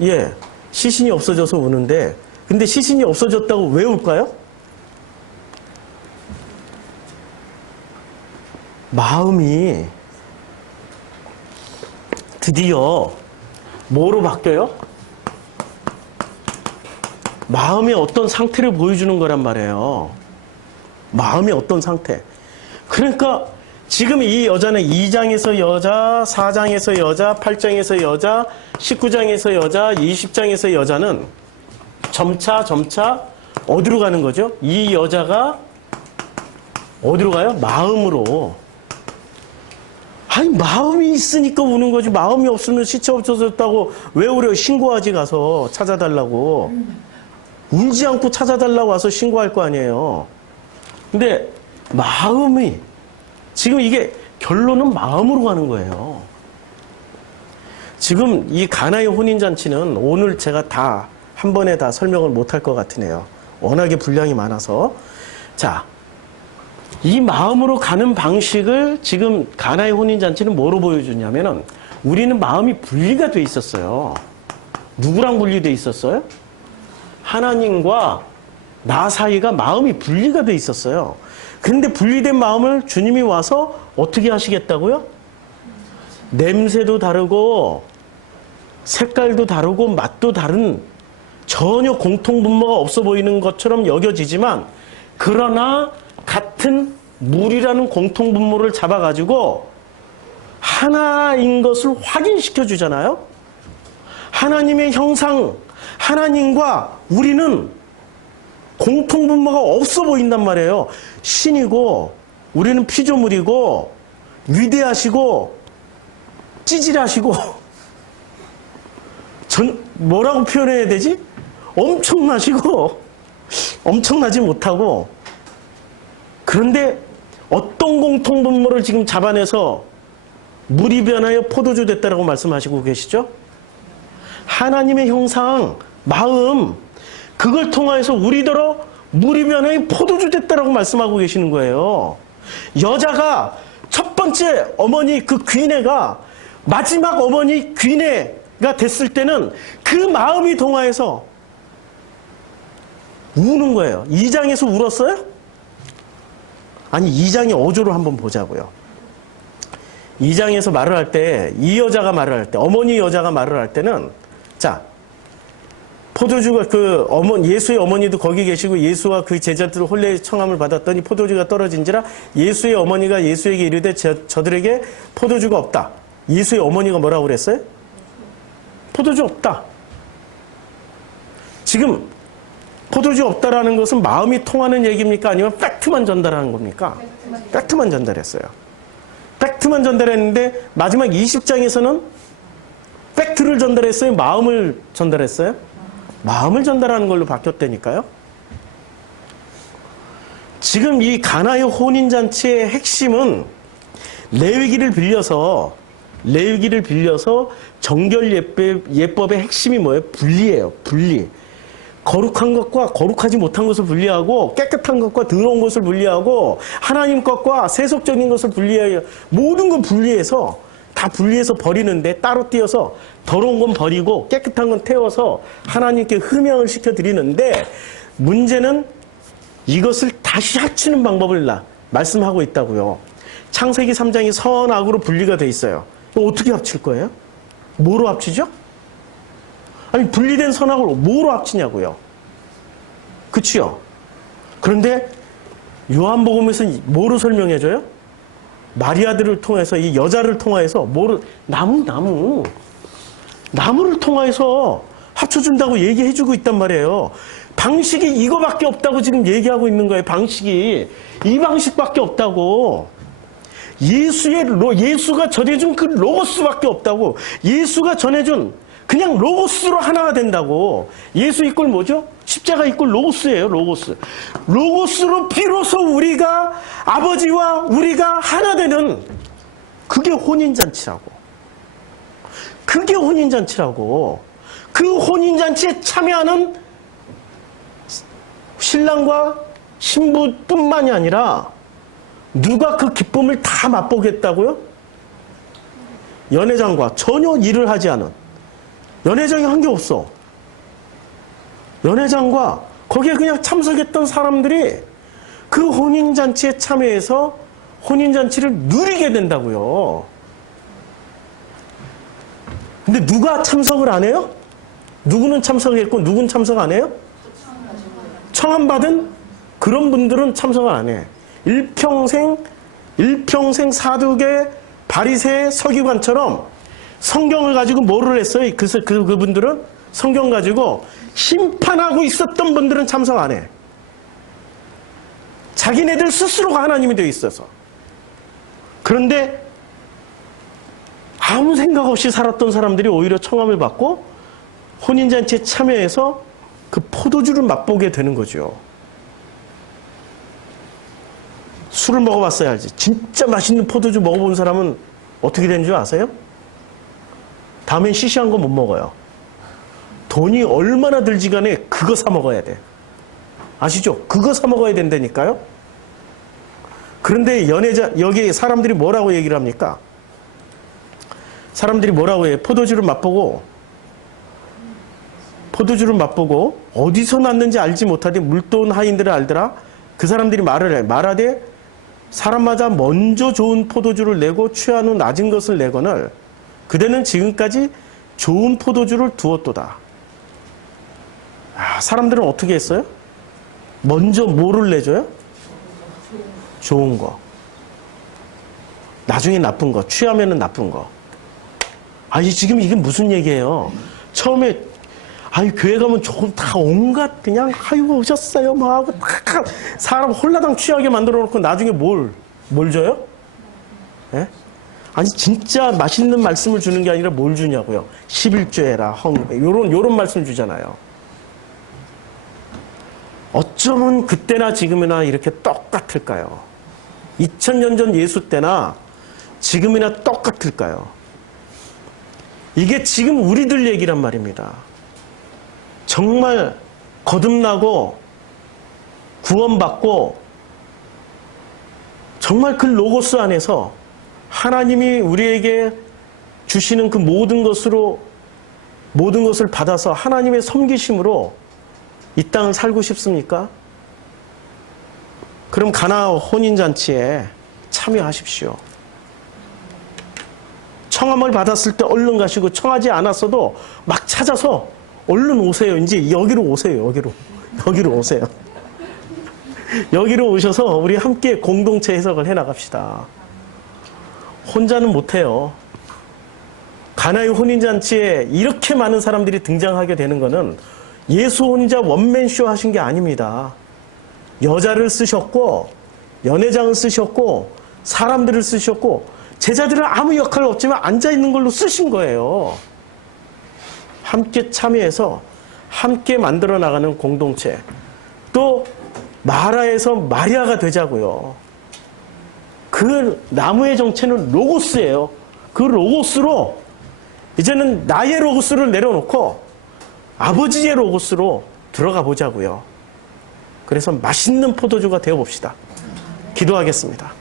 예, 시신이 없어져서 우는데 근데 시신이 없어졌다고 왜 울까요? 마음이 드디어 뭐로 바뀌어요? 마음의 어떤 상태를 보여주는 거란 말이에요. 마음의 어떤 상태. 그러니까 지금 이 여자는 2장에서 여자, 4장에서 여자, 8장에서 여자, 19장에서 여자, 20장에서 여자는 점차 어디로 가는 거죠? 이 여자가 어디로 가요? 마음으로. 아니 마음이 있으니까 우는 거지. 마음이 없으면 시체 없어졌다고 왜 울어요? 신고하지 가서 찾아달라고. 울지 않고 찾아달라고 와서 신고할 거 아니에요. 근데 마음이 지금 이게 결론은 마음으로 가는 거예요. 지금 이 가나의 혼인잔치는 오늘 제가 다 한 번에 다 설명을 못할 것 같으네요. 워낙에 분량이 많아서. 자, 이 마음으로 가는 방식을 지금 가나의 혼인잔치는 뭐로 보여주냐면은 우리는 마음이 분리가 돼 있었어요. 누구랑 분리돼 있었어요? 하나님과 나 사이가 마음이 분리가 돼 있었어요. 근데 분리된 마음을 주님이 와서 어떻게 하시겠다고요? 냄새도 다르고 색깔도 다르고 맛도 다른 전혀 공통분모가 없어 보이는 것처럼 여겨지지만 그러나 같은 물이라는 공통분모를 잡아가지고 하나인 것을 확인시켜 주잖아요. 하나님의 형상, 하나님과 우리는 공통분모가 없어 보인단 말이에요. 신이고 우리는 피조물이고 위대하시고 찌질하시고 뭐라고 표현해야 되지? 엄청나시고 엄청나지 못하고 그런데 어떤 공통분모를 지금 잡아내서 물이 변하여 포도주 됐다라고 말씀하시고 계시죠? 하나님의 형상, 마음 그걸 통하여서 우리더러 물이 변하여 포도주 됐다라고 말씀하고 계시는 거예요. 여자가 첫 번째 어머니 그 귀내가 마지막 어머니 귀내 됐을 때는 그 마음이 동화해서 우는 거예요. 2장에서 울었어요? 아니, 2장의 어조를 한번 보자고요. 2장에서 말을 할 때, 이 여자가 말을 할 때, 어머니 여자가 말을 할 때는, 자, 포도주가 예수의 어머니도 거기 계시고 예수와 그 제자들 혼례의 청함을 받았더니 포도주가 떨어진지라 예수의 어머니가 예수에게 이르되 저들에게 포도주가 없다. 예수의 어머니가 뭐라고 그랬어요? 포도주 없다. 지금 포도주 없다라는 것은 마음이 통하는 얘기입니까? 아니면 팩트만 전달하는 겁니까? 팩트만 전달했어요. 팩트만 전달했는데 마지막 20장에서는 팩트를 전달했어요? 마음을 전달했어요? 마음을 전달하는 걸로 바뀌었다니까요. 지금 이 가나의 혼인잔치의 핵심은 레위기를 빌려서 정결예법의 핵심이 뭐예요? 분리예요. 분리. 거룩한 것과 거룩하지 못한 것을 분리하고 깨끗한 것과 더러운 것을 분리하고 하나님 것과 세속적인 것을 분리해요. 모든 걸 분리해서 다 분리해서 버리는데 따로 띄어서 더러운 건 버리고 깨끗한 건 태워서 하나님께 흠양을 시켜드리는데 문제는 이것을 다시 합치는 방법을 말씀하고 있다고요. 창세기 3장이 선악으로 분리가 돼 있어요. 어떻게 합칠 거예요? 뭐로 합치죠? 아니 분리된 선악을 뭐로 합치냐고요. 그치요? 그런데 요한복음에서 뭐로 설명해줘요? 마리아들을 통해서 이 여자를 통해서 나무를 통해서 합쳐준다고 얘기해주고 있단 말이에요. 방식이 이거밖에 없다고 지금 얘기하고 있는 거예요. 방식이 이 방식밖에 없다고. 예수가 전해준 그 로고스밖에 없다고. 예수가 전해준 그냥 로고스로 하나가 된다고. 예수 이꼴 뭐죠? 십자가 이꼴 로고스예요. 로고스. 로고스로 비로소 우리가 아버지와 우리가 하나 되는 그게 혼인잔치라고. 그게 혼인잔치라고. 그 혼인잔치에 참여하는 신랑과 신부뿐만이 아니라 누가 그 기쁨을 다 맛보겠다고요? 연회장과 전혀 일을 하지 않은 연회장이 한 게 없어. 연회장과 거기에 그냥 참석했던 사람들이 그 혼인잔치에 참여해서 혼인잔치를 누리게 된다고요. 근데 누가 참석을 안 해요? 누구는 참석했고 누구는 참석 안 해요? 청함받은 그런 분들은 참석을 안 해. 일평생 사두개 바리새 서기관처럼 성경을 가지고 뭐를 했어요? 그분들은 성경 가지고 심판하고 있었던 분들은 참석 안 해. 자기네들 스스로가 하나님이 되어 있어서. 그런데 아무 생각 없이 살았던 사람들이 오히려 청함을 받고 혼인잔치에 참여해서 그 포도주를 맛보게 되는 거죠. 술을 먹어봤어야 알지. 진짜 맛있는 포도주 먹어본 사람은 어떻게 되는 줄 아세요? 다음엔 시시한 거 못 먹어요. 돈이 얼마나 들지 간에 그거 사 먹어야 돼. 아시죠? 그거 사 먹어야 된다니까요? 그런데 여기 사람들이 뭐라고 얘기를 합니까? 사람들이 뭐라고 해요? 포도주를 맛보고 어디서 났는지 알지 못하되 물돈 하인들을 알더라. 그 사람들이 말하되 사람마다 먼저 좋은 포도주를 내고 취한 후 낮은 것을 내거늘 그대는 지금까지 좋은 포도주를 두었도다. 사람들은 어떻게 했어요? 먼저 뭐를 내줘요? 좋은 거. 나중에 나쁜 거. 취하면은 나쁜 거. 지금 이게 무슨 얘기예요? 처음에 교회 가면 다 온갖 그냥 오셨어요 뭐 하고 다 사람 홀라당 취하게 만들어 놓고 나중에 뭘 줘요? 예? 진짜 맛있는 말씀을 주는 게 아니라 뭘 주냐고요? 11조 해라 요런 말씀 주잖아요. 어쩌면 그때나 지금이나 이렇게 똑같을까요? 2000년 전 예수 때나 지금이나 똑같을까요? 이게 지금 우리들 얘기란 말입니다. 정말 거듭나고 구원받고 정말 그 로고스 안에서 하나님이 우리에게 주시는 그 모든 것으로 모든 것을 받아서 하나님의 섬기심으로 이 땅을 살고 싶습니까? 그럼 가나 혼인잔치에 참여하십시오. 청함을 받았을 때 얼른 가시고, 청하지 않았어도 막 찾아서 얼른 오세요. 이제 여기로 오세요. 여기로 오세요. 여기로 오셔서 우리 함께 공동체 해석을 해나갑시다. 혼자는 못해요. 가나의 혼인잔치에 이렇게 많은 사람들이 등장하게 되는 것은 예수 혼자 원맨쇼 하신 게 아닙니다. 여자를 쓰셨고, 연회장을 쓰셨고, 사람들을 쓰셨고, 제자들은 아무 역할 없지만 앉아있는 걸로 쓰신 거예요. 함께 참여해서 함께 만들어 나가는 공동체. 또 마라에서 마리아가 되자고요. 그 나무의 정체는 로고스예요. 그 로고스로 이제는 나의 로고스를 내려놓고 아버지의 로고스로 들어가 보자고요. 그래서 맛있는 포도주가 되어봅시다. 기도하겠습니다.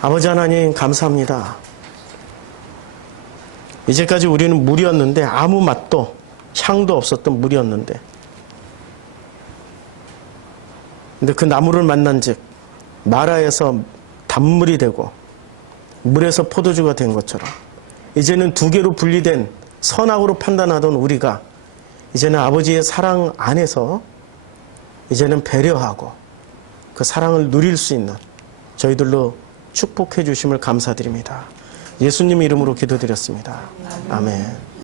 아버지 하나님 감사합니다. 이제까지 우리는 물이었는데, 아무 맛도 향도 없었던 물이었는데, 근데 그 나무를 만난 즉 마라에서 단물이 되고 물에서 포도주가 된 것처럼, 이제는 두 개로 분리된 선악으로 판단하던 우리가 이제는 아버지의 사랑 안에서 이제는 배려하고 그 사랑을 누릴 수 있는 저희들로 축복해 주심을 감사드립니다. 예수님 이름으로 기도드렸습니다. 아멘.